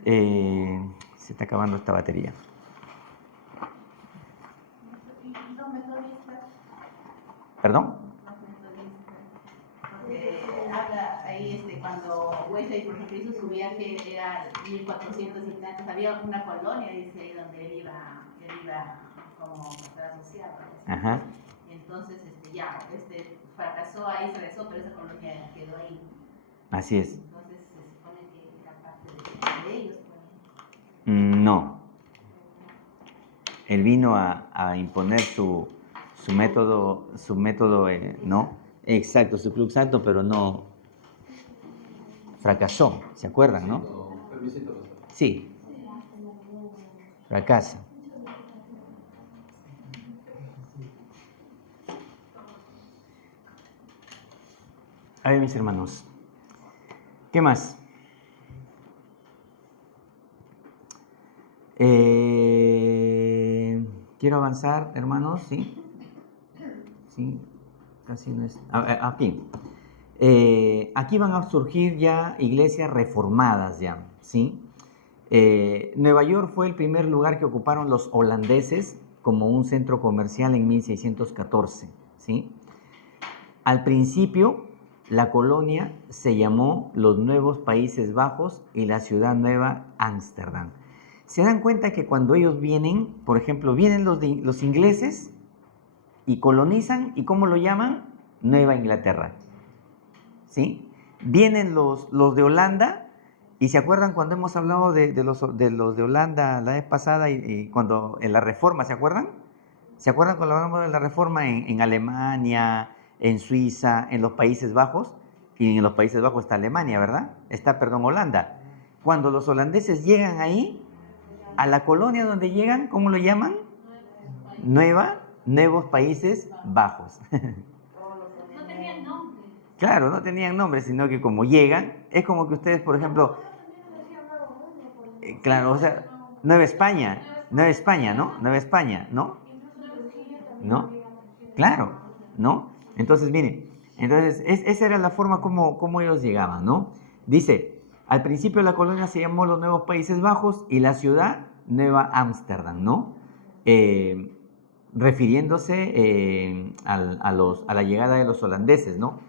Se está acabando esta batería. Los metodistas. ¿Perdón? Los metodistas. Porque habla ahí cuando Wesley, por ejemplo, hizo su viaje, era 1400 y tantos, había una colonia, dice ahí, donde él iba como asociado. Ajá. Entonces, fracasó ahí, se regresó, pero esa colonia quedó ahí. Así es. Entonces, se supone que era parte de ellos. No. Él vino a imponer su método, ¿no? Exacto, su club santo, pero no fracasó, ¿se acuerdan, no? Sí, fracasa. A ver, mis hermanos, ¿qué más? Quiero avanzar, hermanos, ¿sí? Sí, casi no es... Aquí. Aquí van a surgir ya iglesias reformadas, ya, ¿sí? Nueva York fue el primer lugar que ocuparon los holandeses como un centro comercial en 1614, ¿sí? Al principio, la colonia se llamó los Nuevos Países Bajos y la ciudad nueva Ámsterdam. Se dan cuenta que cuando ellos vienen, por ejemplo, vienen los ingleses y colonizan, ¿y cómo lo llaman? Nueva Inglaterra, ¿sí? Vienen los de Holanda, y se acuerdan cuando hemos hablado de los de Holanda la vez pasada y cuando en la Reforma, ¿se acuerdan? ¿Se acuerdan cuando hablamos de la Reforma en Alemania, en Suiza, en los Países Bajos? Y en los Países Bajos está Alemania, ¿verdad? Holanda. Cuando los holandeses llegan ahí, a la colonia donde llegan, ¿cómo lo llaman? Nuevos Países Bajos. No tenían nombre. Claro, no tenían nombre, sino que como llegan, es como que ustedes, por ejemplo, claro, o sea, Nueva España, ¿no? Nueva España, ¿no? ¿No? Claro, ¿no? Entonces, miren, esa era la forma como ellos llegaban, ¿no? Dice, al principio la colonia se llamó los Nuevos Países Bajos y la ciudad Nueva Ámsterdam, ¿no? Refiriéndose a la llegada de los holandeses, ¿no?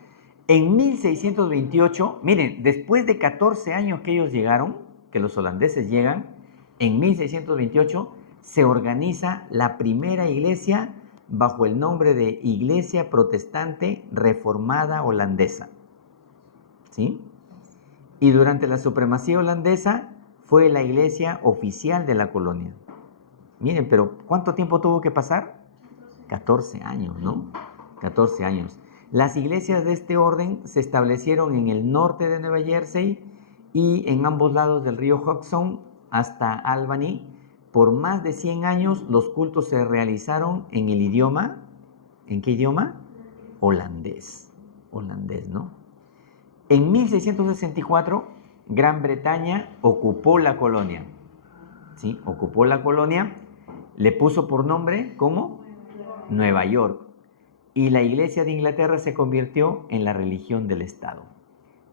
En 1628, miren, después de 14 años que ellos llegaron, que los holandeses llegan, en 1628 se organiza la primera iglesia bajo el nombre de Iglesia Protestante Reformada Holandesa. ¿Sí? Y durante la supremacía holandesa fue la iglesia oficial de la colonia. Miren, pero ¿cuánto tiempo tuvo que pasar? 14 años, ¿no? 14 años. Las iglesias de este orden se establecieron en el norte de Nueva Jersey y en ambos lados del río Hudson hasta Albany. Por más de 100 años los cultos se realizaron en el idioma, ¿en qué idioma? Holandés, ¿no? En 1664, Gran Bretaña ocupó la colonia, ¿sí? Ocupó la colonia, le puso por nombre, ¿cómo? Nueva York. Y la Iglesia de Inglaterra se convirtió en la religión del Estado.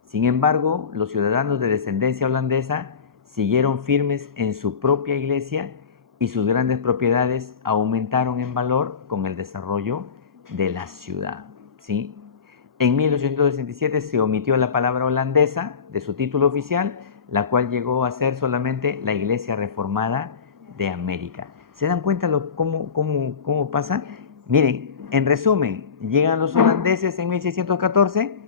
Sin embargo, los ciudadanos de descendencia holandesa siguieron firmes en su propia iglesia y sus grandes propiedades aumentaron en valor con el desarrollo de la ciudad, ¿sí? En 1867 se omitió la palabra holandesa de su título oficial, la cual llegó a ser solamente la Iglesia Reformada de América. ¿Se dan cuenta cómo pasa? Miren, en resumen, llegan los holandeses en 1614,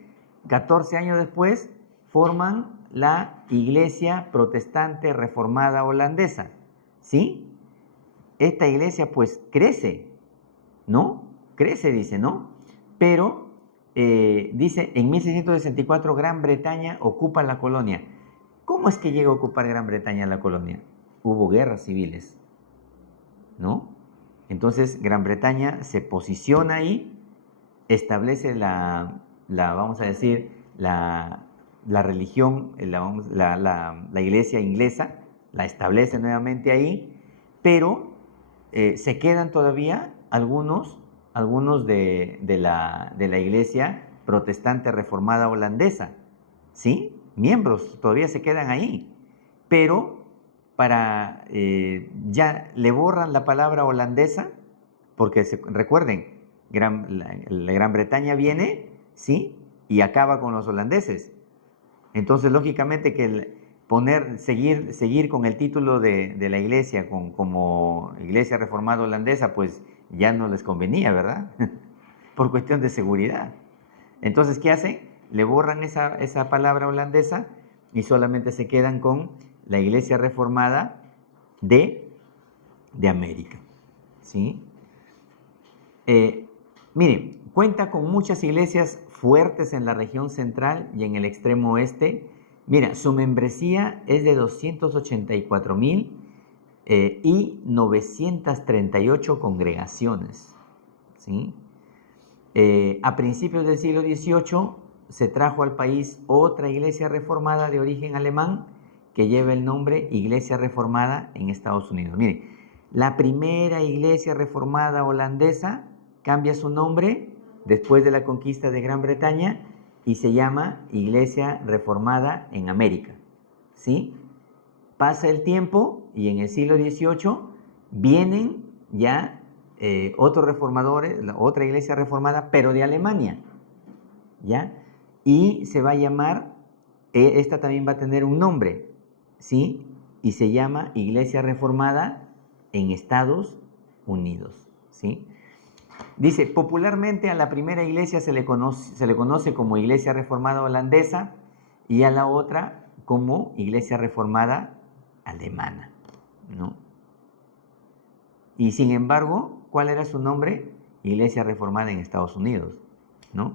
14 años después forman la Iglesia Protestante Reformada Holandesa, ¿sí? Esta iglesia pues crece, ¿no? Crece, dice, ¿no? Pero dice, en 1664 Gran Bretaña ocupa la colonia. ¿Cómo es que llega a ocupar Gran Bretaña la colonia? Hubo guerras civiles, ¿no? Entonces Gran Bretaña se posiciona ahí, establece vamos a decir, la religión, la iglesia inglesa, la establece nuevamente ahí, pero se quedan todavía algunos de la iglesia protestante reformada holandesa, ¿sí? Miembros todavía se quedan ahí, pero ya le borran la palabra holandesa, porque recuerden, la Gran Bretaña viene, ¿sí? Y acaba con los holandeses. Entonces, lógicamente que seguir con el título de la iglesia como Iglesia Reformada Holandesa, pues ya no les convenía, ¿verdad? Por cuestión de seguridad. Entonces, ¿qué hacen? Le borran esa palabra holandesa y solamente se quedan con la Iglesia Reformada de América, ¿sí? Miren, cuenta con muchas iglesias fuertes en la región central y en el extremo oeste. Mira, su membresía es de 284,000 y 938 congregaciones, ¿sí? A principios del siglo XVIII se trajo al país otra iglesia reformada de origen alemán que lleva el nombre Iglesia Reformada en Estados Unidos. Miren, la primera iglesia reformada holandesa cambia su nombre después de la conquista de Gran Bretaña y se llama Iglesia Reformada en América, ¿sí? Pasa el tiempo y en el siglo XVIII vienen ya otros reformadores, otra iglesia reformada, pero de Alemania, ¿ya? Y se va a llamar, esta también va a tener un nombre, ¿sí? Y se llama Iglesia Reformada en Estados Unidos, ¿sí? Dice, popularmente a la primera iglesia se le conoce como Iglesia Reformada Holandesa y a la otra como Iglesia Reformada Alemana, ¿no? Y sin embargo, ¿cuál era su nombre? Iglesia Reformada en Estados Unidos, ¿no?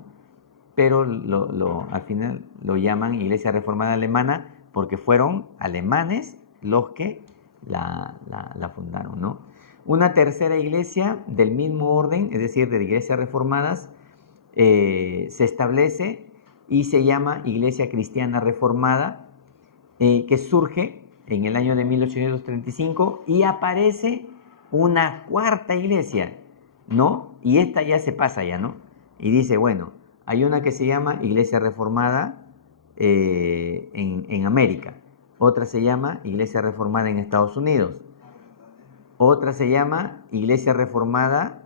Pero al final lo llaman Iglesia Reformada Alemana porque fueron alemanes los que la fundaron, ¿no? Una tercera iglesia del mismo orden, es decir, de iglesias reformadas, se establece y se llama Iglesia Cristiana Reformada, que surge en el año de 1835 y aparece una cuarta iglesia, ¿no? Y esta ya se pasa ya, ¿no? Y dice, bueno, hay una que se llama Iglesia Reformada en América, otra se llama Iglesia Reformada en Estados Unidos, otra se llama Iglesia Reformada,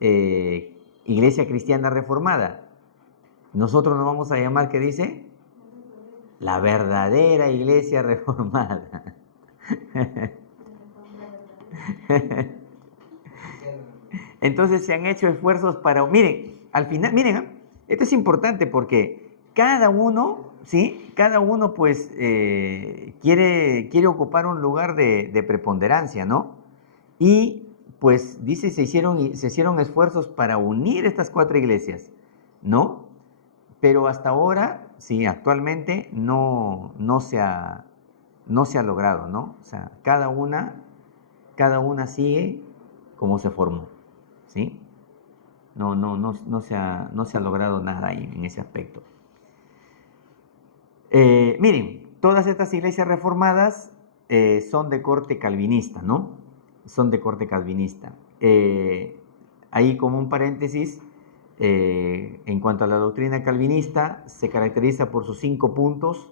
Iglesia Cristiana Reformada. Nosotros nos vamos a llamar, ¿qué dice? La verdadera Iglesia Reformada. Entonces se han hecho esfuerzos para, miren, al final, miren, esto es importante porque cada uno, ¿sí? Cada uno pues quiere ocupar un lugar de preponderancia, ¿no? Y pues dice, se hicieron esfuerzos para unir estas 4 iglesias, ¿no? Pero hasta ahora, sí, actualmente no se ha logrado, ¿no? O sea, cada una sigue como se formó, ¿sí? No se ha logrado nada ahí en ese aspecto. Miren, todas estas iglesias reformadas son de corte calvinista, ¿no? Son de corte calvinista. Ahí como un paréntesis, en cuanto a la doctrina calvinista, se caracteriza por sus 5 puntos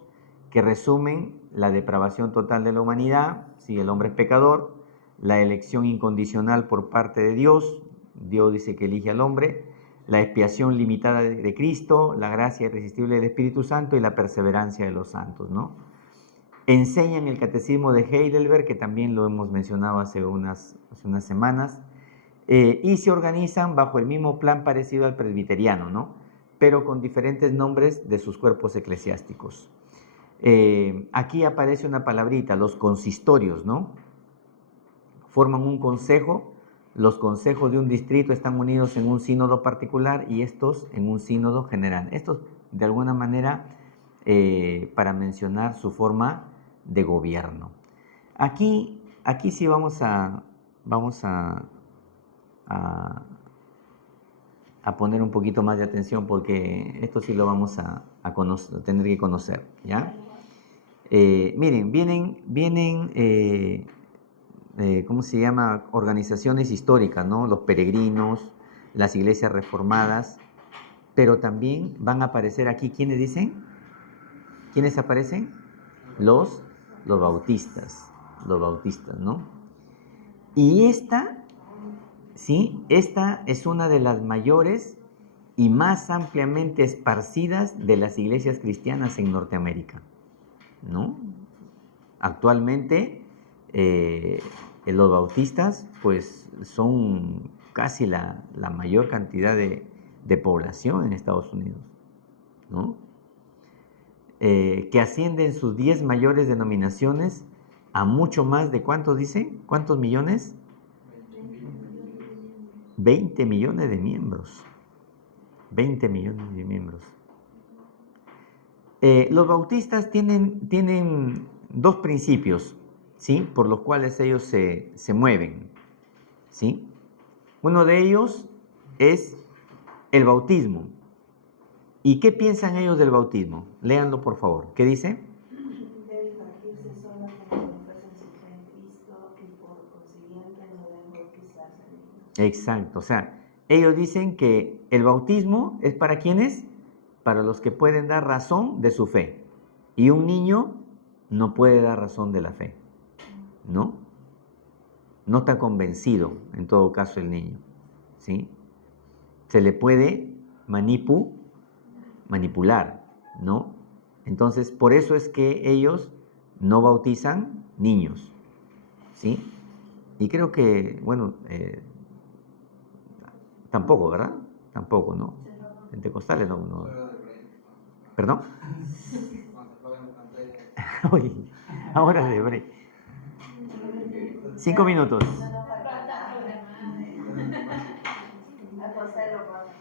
que resumen la depravación total de la humanidad, si el hombre es pecador, la elección incondicional por parte de Dios, Dios dice que elige al hombre, la expiación limitada de Cristo, la gracia irresistible del Espíritu Santo y la perseverancia de los santos, ¿no? Enseñan el catecismo de Heidelberg, que también lo hemos mencionado hace unas semanas, y se organizan bajo el mismo plan parecido al presbiteriano, ¿no? Pero con diferentes nombres de sus cuerpos eclesiásticos. Aquí aparece una palabrita, los consistorios, ¿no? Forman un consejo, los consejos de un distrito están unidos en un sínodo particular y estos en un sínodo general. Esto de alguna manera para mencionar su forma de gobierno. Aquí sí vamos a poner un poquito más de atención porque esto sí lo vamos a tener que conocer, ¿ya? Miren, vienen ¿cómo se llama? Organizaciones históricas, ¿no? Los peregrinos, las iglesias reformadas, pero también van a aparecer aquí, ¿quiénes dicen? ¿Quiénes aparecen? Los bautistas, ¿no? Y esta es una de las mayores y más ampliamente esparcidas de las iglesias cristianas en Norteamérica, ¿no? Actualmente los bautistas pues son casi la mayor cantidad de población en Estados Unidos, ¿no? Que ascienden sus 10 mayores denominaciones a mucho más de, ¿cuántos dicen? ¿Cuántos millones? 20 millones de miembros. 20 millones de miembros. Los bautistas tienen 2 principios, ¿sí? Por los cuales ellos se mueven, ¿sí? Uno de ellos es el bautismo. ¿Y qué piensan ellos del bautismo? Léanlo, por favor. ¿Qué dice? Debe partirse solo como confesan su fe en Cristo y por consiguiente no deben bautizarse en él. Exacto. O sea, ellos dicen que el bautismo es para ¿quiénes? Para los que pueden dar razón de su fe. Y un niño no puede dar razón de la fe, ¿no? No está convencido, en todo caso, el niño, ¿sí? Se le puede manipular, ¿no? Entonces, por eso es que ellos no bautizan niños, ¿sí? Y creo que, bueno, tampoco, ¿verdad? Tampoco, ¿no? Pentecostales no. ¿Perdón? Oye, ahora de break. 5 minutos.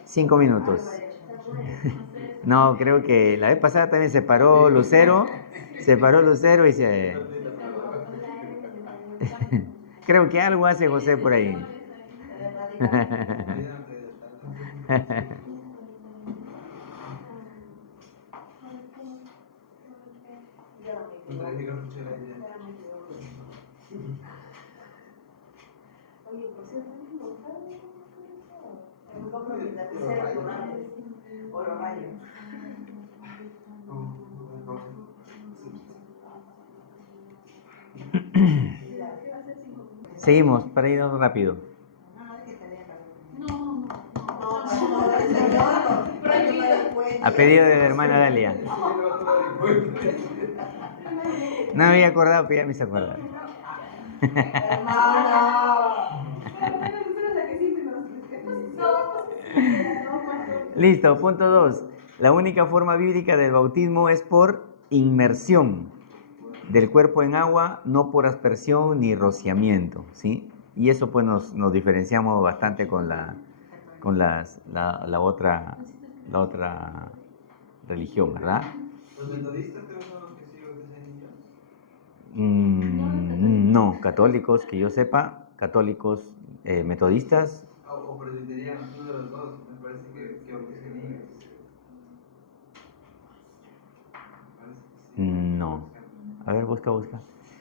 5 minutos. No, creo que la vez pasada también se paró Lucero y se... Creo que algo hace José por ahí. Oye, por cierto, me compro mis lapiceros dorados o los rayos. Seguimos, para irnos rápido. A pedido de la hermana Dalia. No me había acordado, pero ya me hice acordar. Listo, punto 2. La única forma bíblica del bautismo es por inmersión del cuerpo en agua, no por aspersión ni rociamiento, ¿sí? Y eso pues nos diferenciamos bastante con la otra religión, ¿verdad? ¿Los metodistas creo son los que sí bautizan niños? No, católicos, que yo sepa, católicos metodistas, O presbiterianos, uno de los dos, me parece que bautizan niños. no. A ver, busca.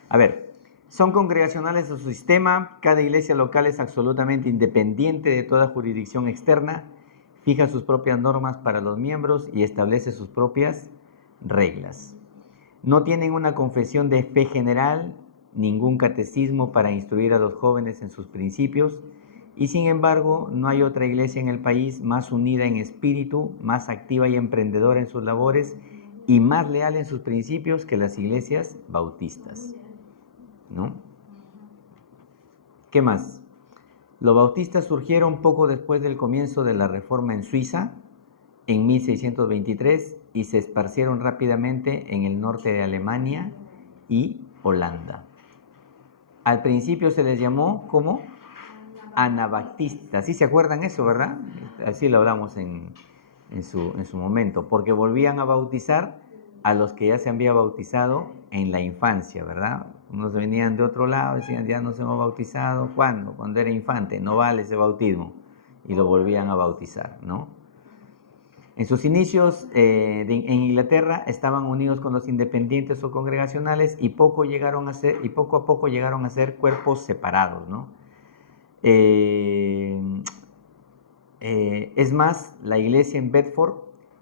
A ver, son congregacionales a su sistema, cada iglesia local es absolutamente independiente de toda jurisdicción externa, fija sus propias normas para los miembros y establece sus propias reglas. No tienen una confesión de fe general, ningún catecismo para instruir a los jóvenes en sus principios, y sin embargo no hay otra iglesia en el país más unida en espíritu, más activa y emprendedora en sus labores y más leal en sus principios que las iglesias bautistas, ¿no? ¿Qué más? Los bautistas surgieron poco después del comienzo de la Reforma en Suiza, en 1623, y se esparcieron rápidamente en el norte de Alemania y Holanda. Al principio se les llamó como anabaptistas. ¿Sí se acuerdan eso, verdad? Así lo hablamos en su momento, porque volvían a bautizar a los que ya se habían bautizado en la infancia, ¿verdad? Unos venían de otro lado, decían, ya nos hemos bautizado. ¿Cuándo? Cuando era infante, no vale ese bautismo. Y lo volvían a bautizar, ¿no? En sus inicios en Inglaterra estaban unidos con los independientes o congregacionales y poco a poco llegaron a ser cuerpos separados, ¿no? Es más, la iglesia en Bedford,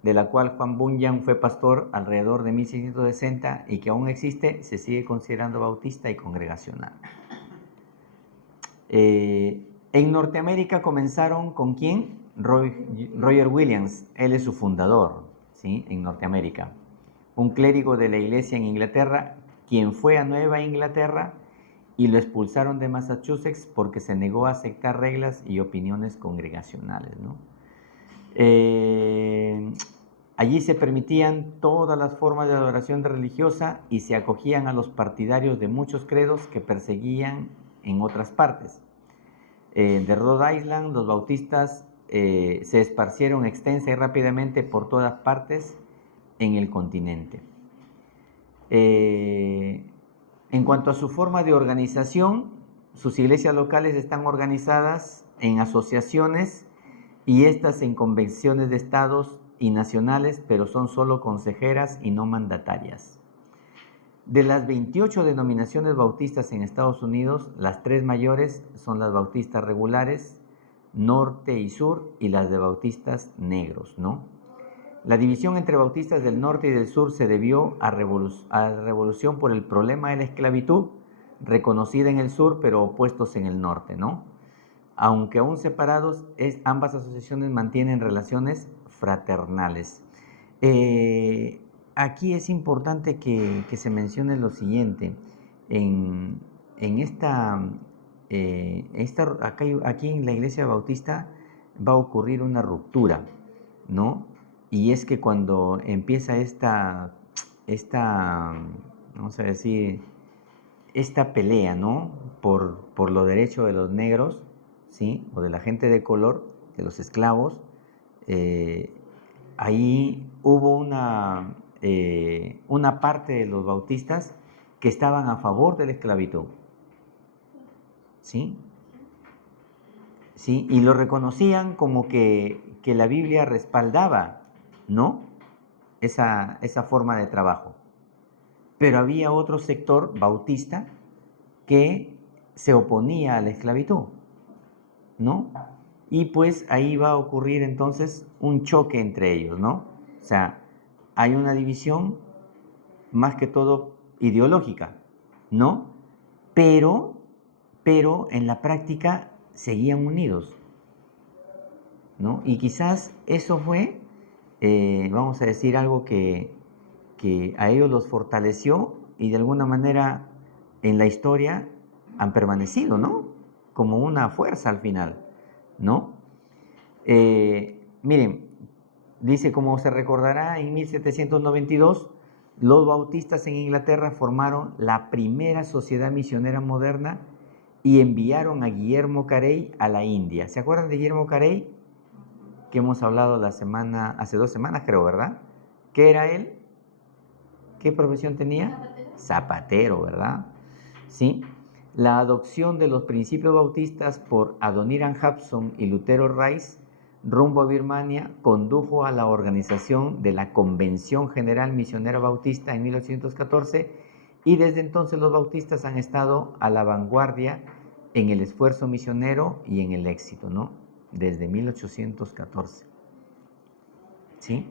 de la cual Juan Bunyan fue pastor alrededor de 1660 y que aún existe, se sigue considerando bautista y congregacional. En Norteamérica comenzaron ¿con quién? Roger Williams, él es su fundador, ¿sí? En Norteamérica. Un clérigo de la iglesia en Inglaterra, quien fue a Nueva Inglaterra y lo expulsaron de Massachusetts porque se negó a aceptar reglas y opiniones congregacionales, ¿no? Allí se permitían todas las formas de adoración religiosa y se acogían a los partidarios de muchos credos que perseguían en otras partes. De Rhode Island, los bautistas se esparcieron extensa y rápidamente por todas partes en el continente. En cuanto a su forma de organización, sus iglesias locales están organizadas en asociaciones y estas en convenciones de estados y nacionales, pero son solo consejeras y no mandatarias. De las 28 denominaciones bautistas en Estados Unidos, las 3 mayores son las bautistas regulares, norte y sur, y las de bautistas negros, ¿no? La división entre bautistas del norte y del sur se debió a la revolución por el problema de la esclavitud, reconocida en el sur, pero opuestos en el norte, ¿no? Aunque aún separados, ambas asociaciones mantienen relaciones fraternales. Aquí es importante que se mencione lo siguiente. Aquí en la iglesia bautista va a ocurrir una ruptura, ¿no? Y es que cuando empieza vamos a decir, esta pelea, ¿no? Por los derechos de los negros, ¿sí? O de la gente de color, de los esclavos, ahí hubo una parte de los bautistas que estaban a favor de la esclavitud, ¿sí? ¿Sí? Y lo reconocían como que la Biblia respaldaba, ¿no? Esa forma de trabajo. Pero había otro sector bautista que se oponía a la esclavitud, ¿no? Y pues ahí va a ocurrir entonces un choque entre ellos, ¿no? O sea, hay una división más que todo ideológica, ¿no? Pero en la práctica seguían unidos, ¿no? Y quizás eso fue, vamos a decir, algo que a ellos los fortaleció y de alguna manera en la historia han permanecido, ¿no? Como una fuerza al final, ¿no? Miren, dice, como se recordará, en 1792, los bautistas en Inglaterra formaron la primera sociedad misionera moderna y enviaron a Guillermo Carey a la India. ¿Se acuerdan de Guillermo Carey? Que hemos hablado hace 2 semanas, creo, ¿verdad? ¿Qué era él? ¿Qué profesión tenía? Zapatero. Zapatero, ¿verdad? Sí. La adopción de los principios bautistas por Adoniram Hudson y Lutero Rice rumbo a Birmania condujo a la organización de la Convención General Misionera Bautista en 1814 y desde entonces los bautistas han estado a la vanguardia en el esfuerzo misionero y en el éxito, ¿no? Desde 1814. ¿Sí?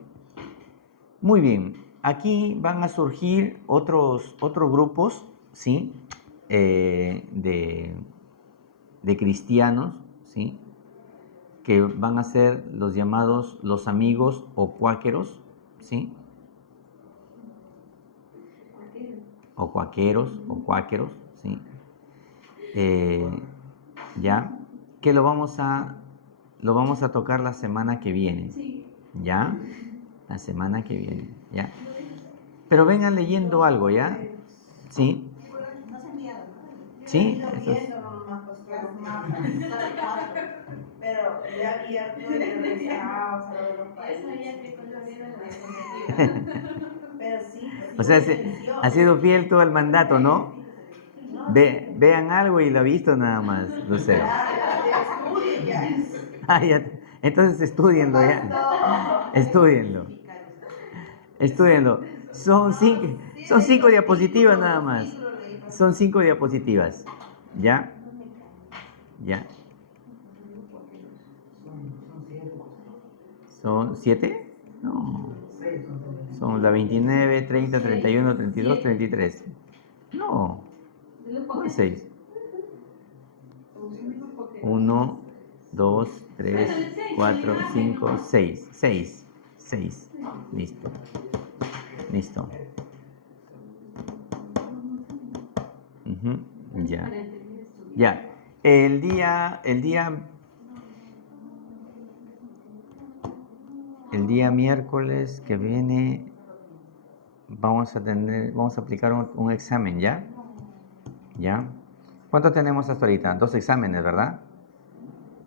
Muy bien. Aquí van a surgir otros grupos, ¿sí? De cristianos, ¿sí? Que van a ser los llamados los amigos o cuáqueros, ¿sí? O cuáqueros, ¿sí? Ya, que lo vamos a tocar la semana que viene, ¿ya? La semana que viene, ¿ya? Pero vengan leyendo algo, ¿ya? ¿Sí? No se enviaron, ¿no? Sí, Yo he eso ido es. viendo nomás pues, los mapas, pero le he abierto y he revisado, saber los Ya países. sabía qué color era la diapositiva. Pero sí, pues O sea, sí, ha sido fiel todo el mandato, ¿no? No, Vean algo y lo ha visto nada más, Lucero. ya estudien ya. Ah, ya. Entonces estudienlo ya. Estudienlo. Estudienlo. Son 5 diapositivas nada más. Son 5 diapositivas. ¿Ya? ¿Ya? ¿Son 7? No. Son la 29, 30, 31, 32, 33. No. ¿Cuál 6? 1, 2, 3, 4, 5, 6. 6. Listo. Listo. Ya. Ya. El día miércoles que viene vamos a aplicar un examen, ¿ya? ¿Ya? ¿Cuánto tenemos hasta ahorita? 2 exámenes, ¿verdad?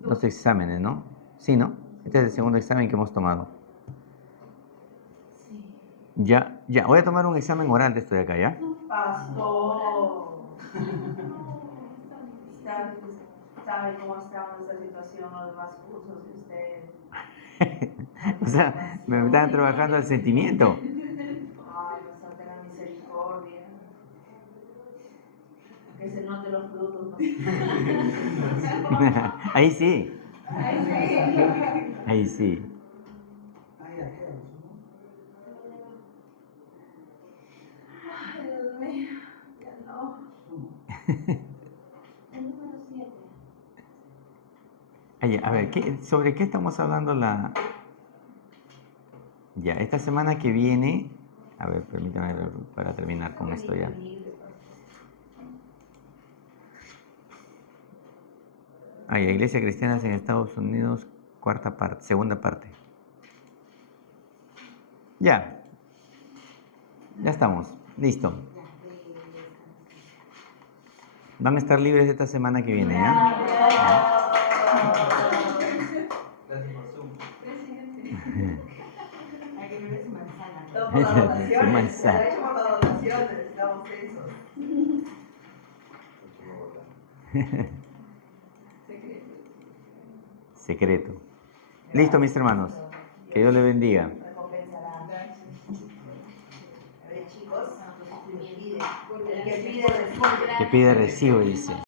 2 exámenes, ¿no? Sí, ¿no? Este es el segundo examen que hemos tomado. Ya. Voy a tomar un examen oral de esto de acá, ¿ya? Pastor. ¿Sabe cómo está nuestra situación, los demás cursos de usted? O sea, me están trabajando el sentimiento. Ay, pastor, tenga misericordia. Que se noten los frutos. Ahí sí. Ahí sí. Ay, Dios mío, ya no. El número 7. A ver, ¿sobre qué estamos hablando Ya, esta semana que viene... A ver, permítame para terminar con esto ya. Iglesia Cristianas en Estados Unidos, segunda parte. Ya estamos, listo. Van a estar libres esta semana que viene, ¿ya? Gracias por Zoom. Hay que ver su manzana. Su manzana. De hecho, por las donaciones, damos eso. Secreto. Listo, mis hermanos. Que Dios les bendiga. Recompensará. A ver, chicos, el que pide, recibe. Que pide recibo, dice.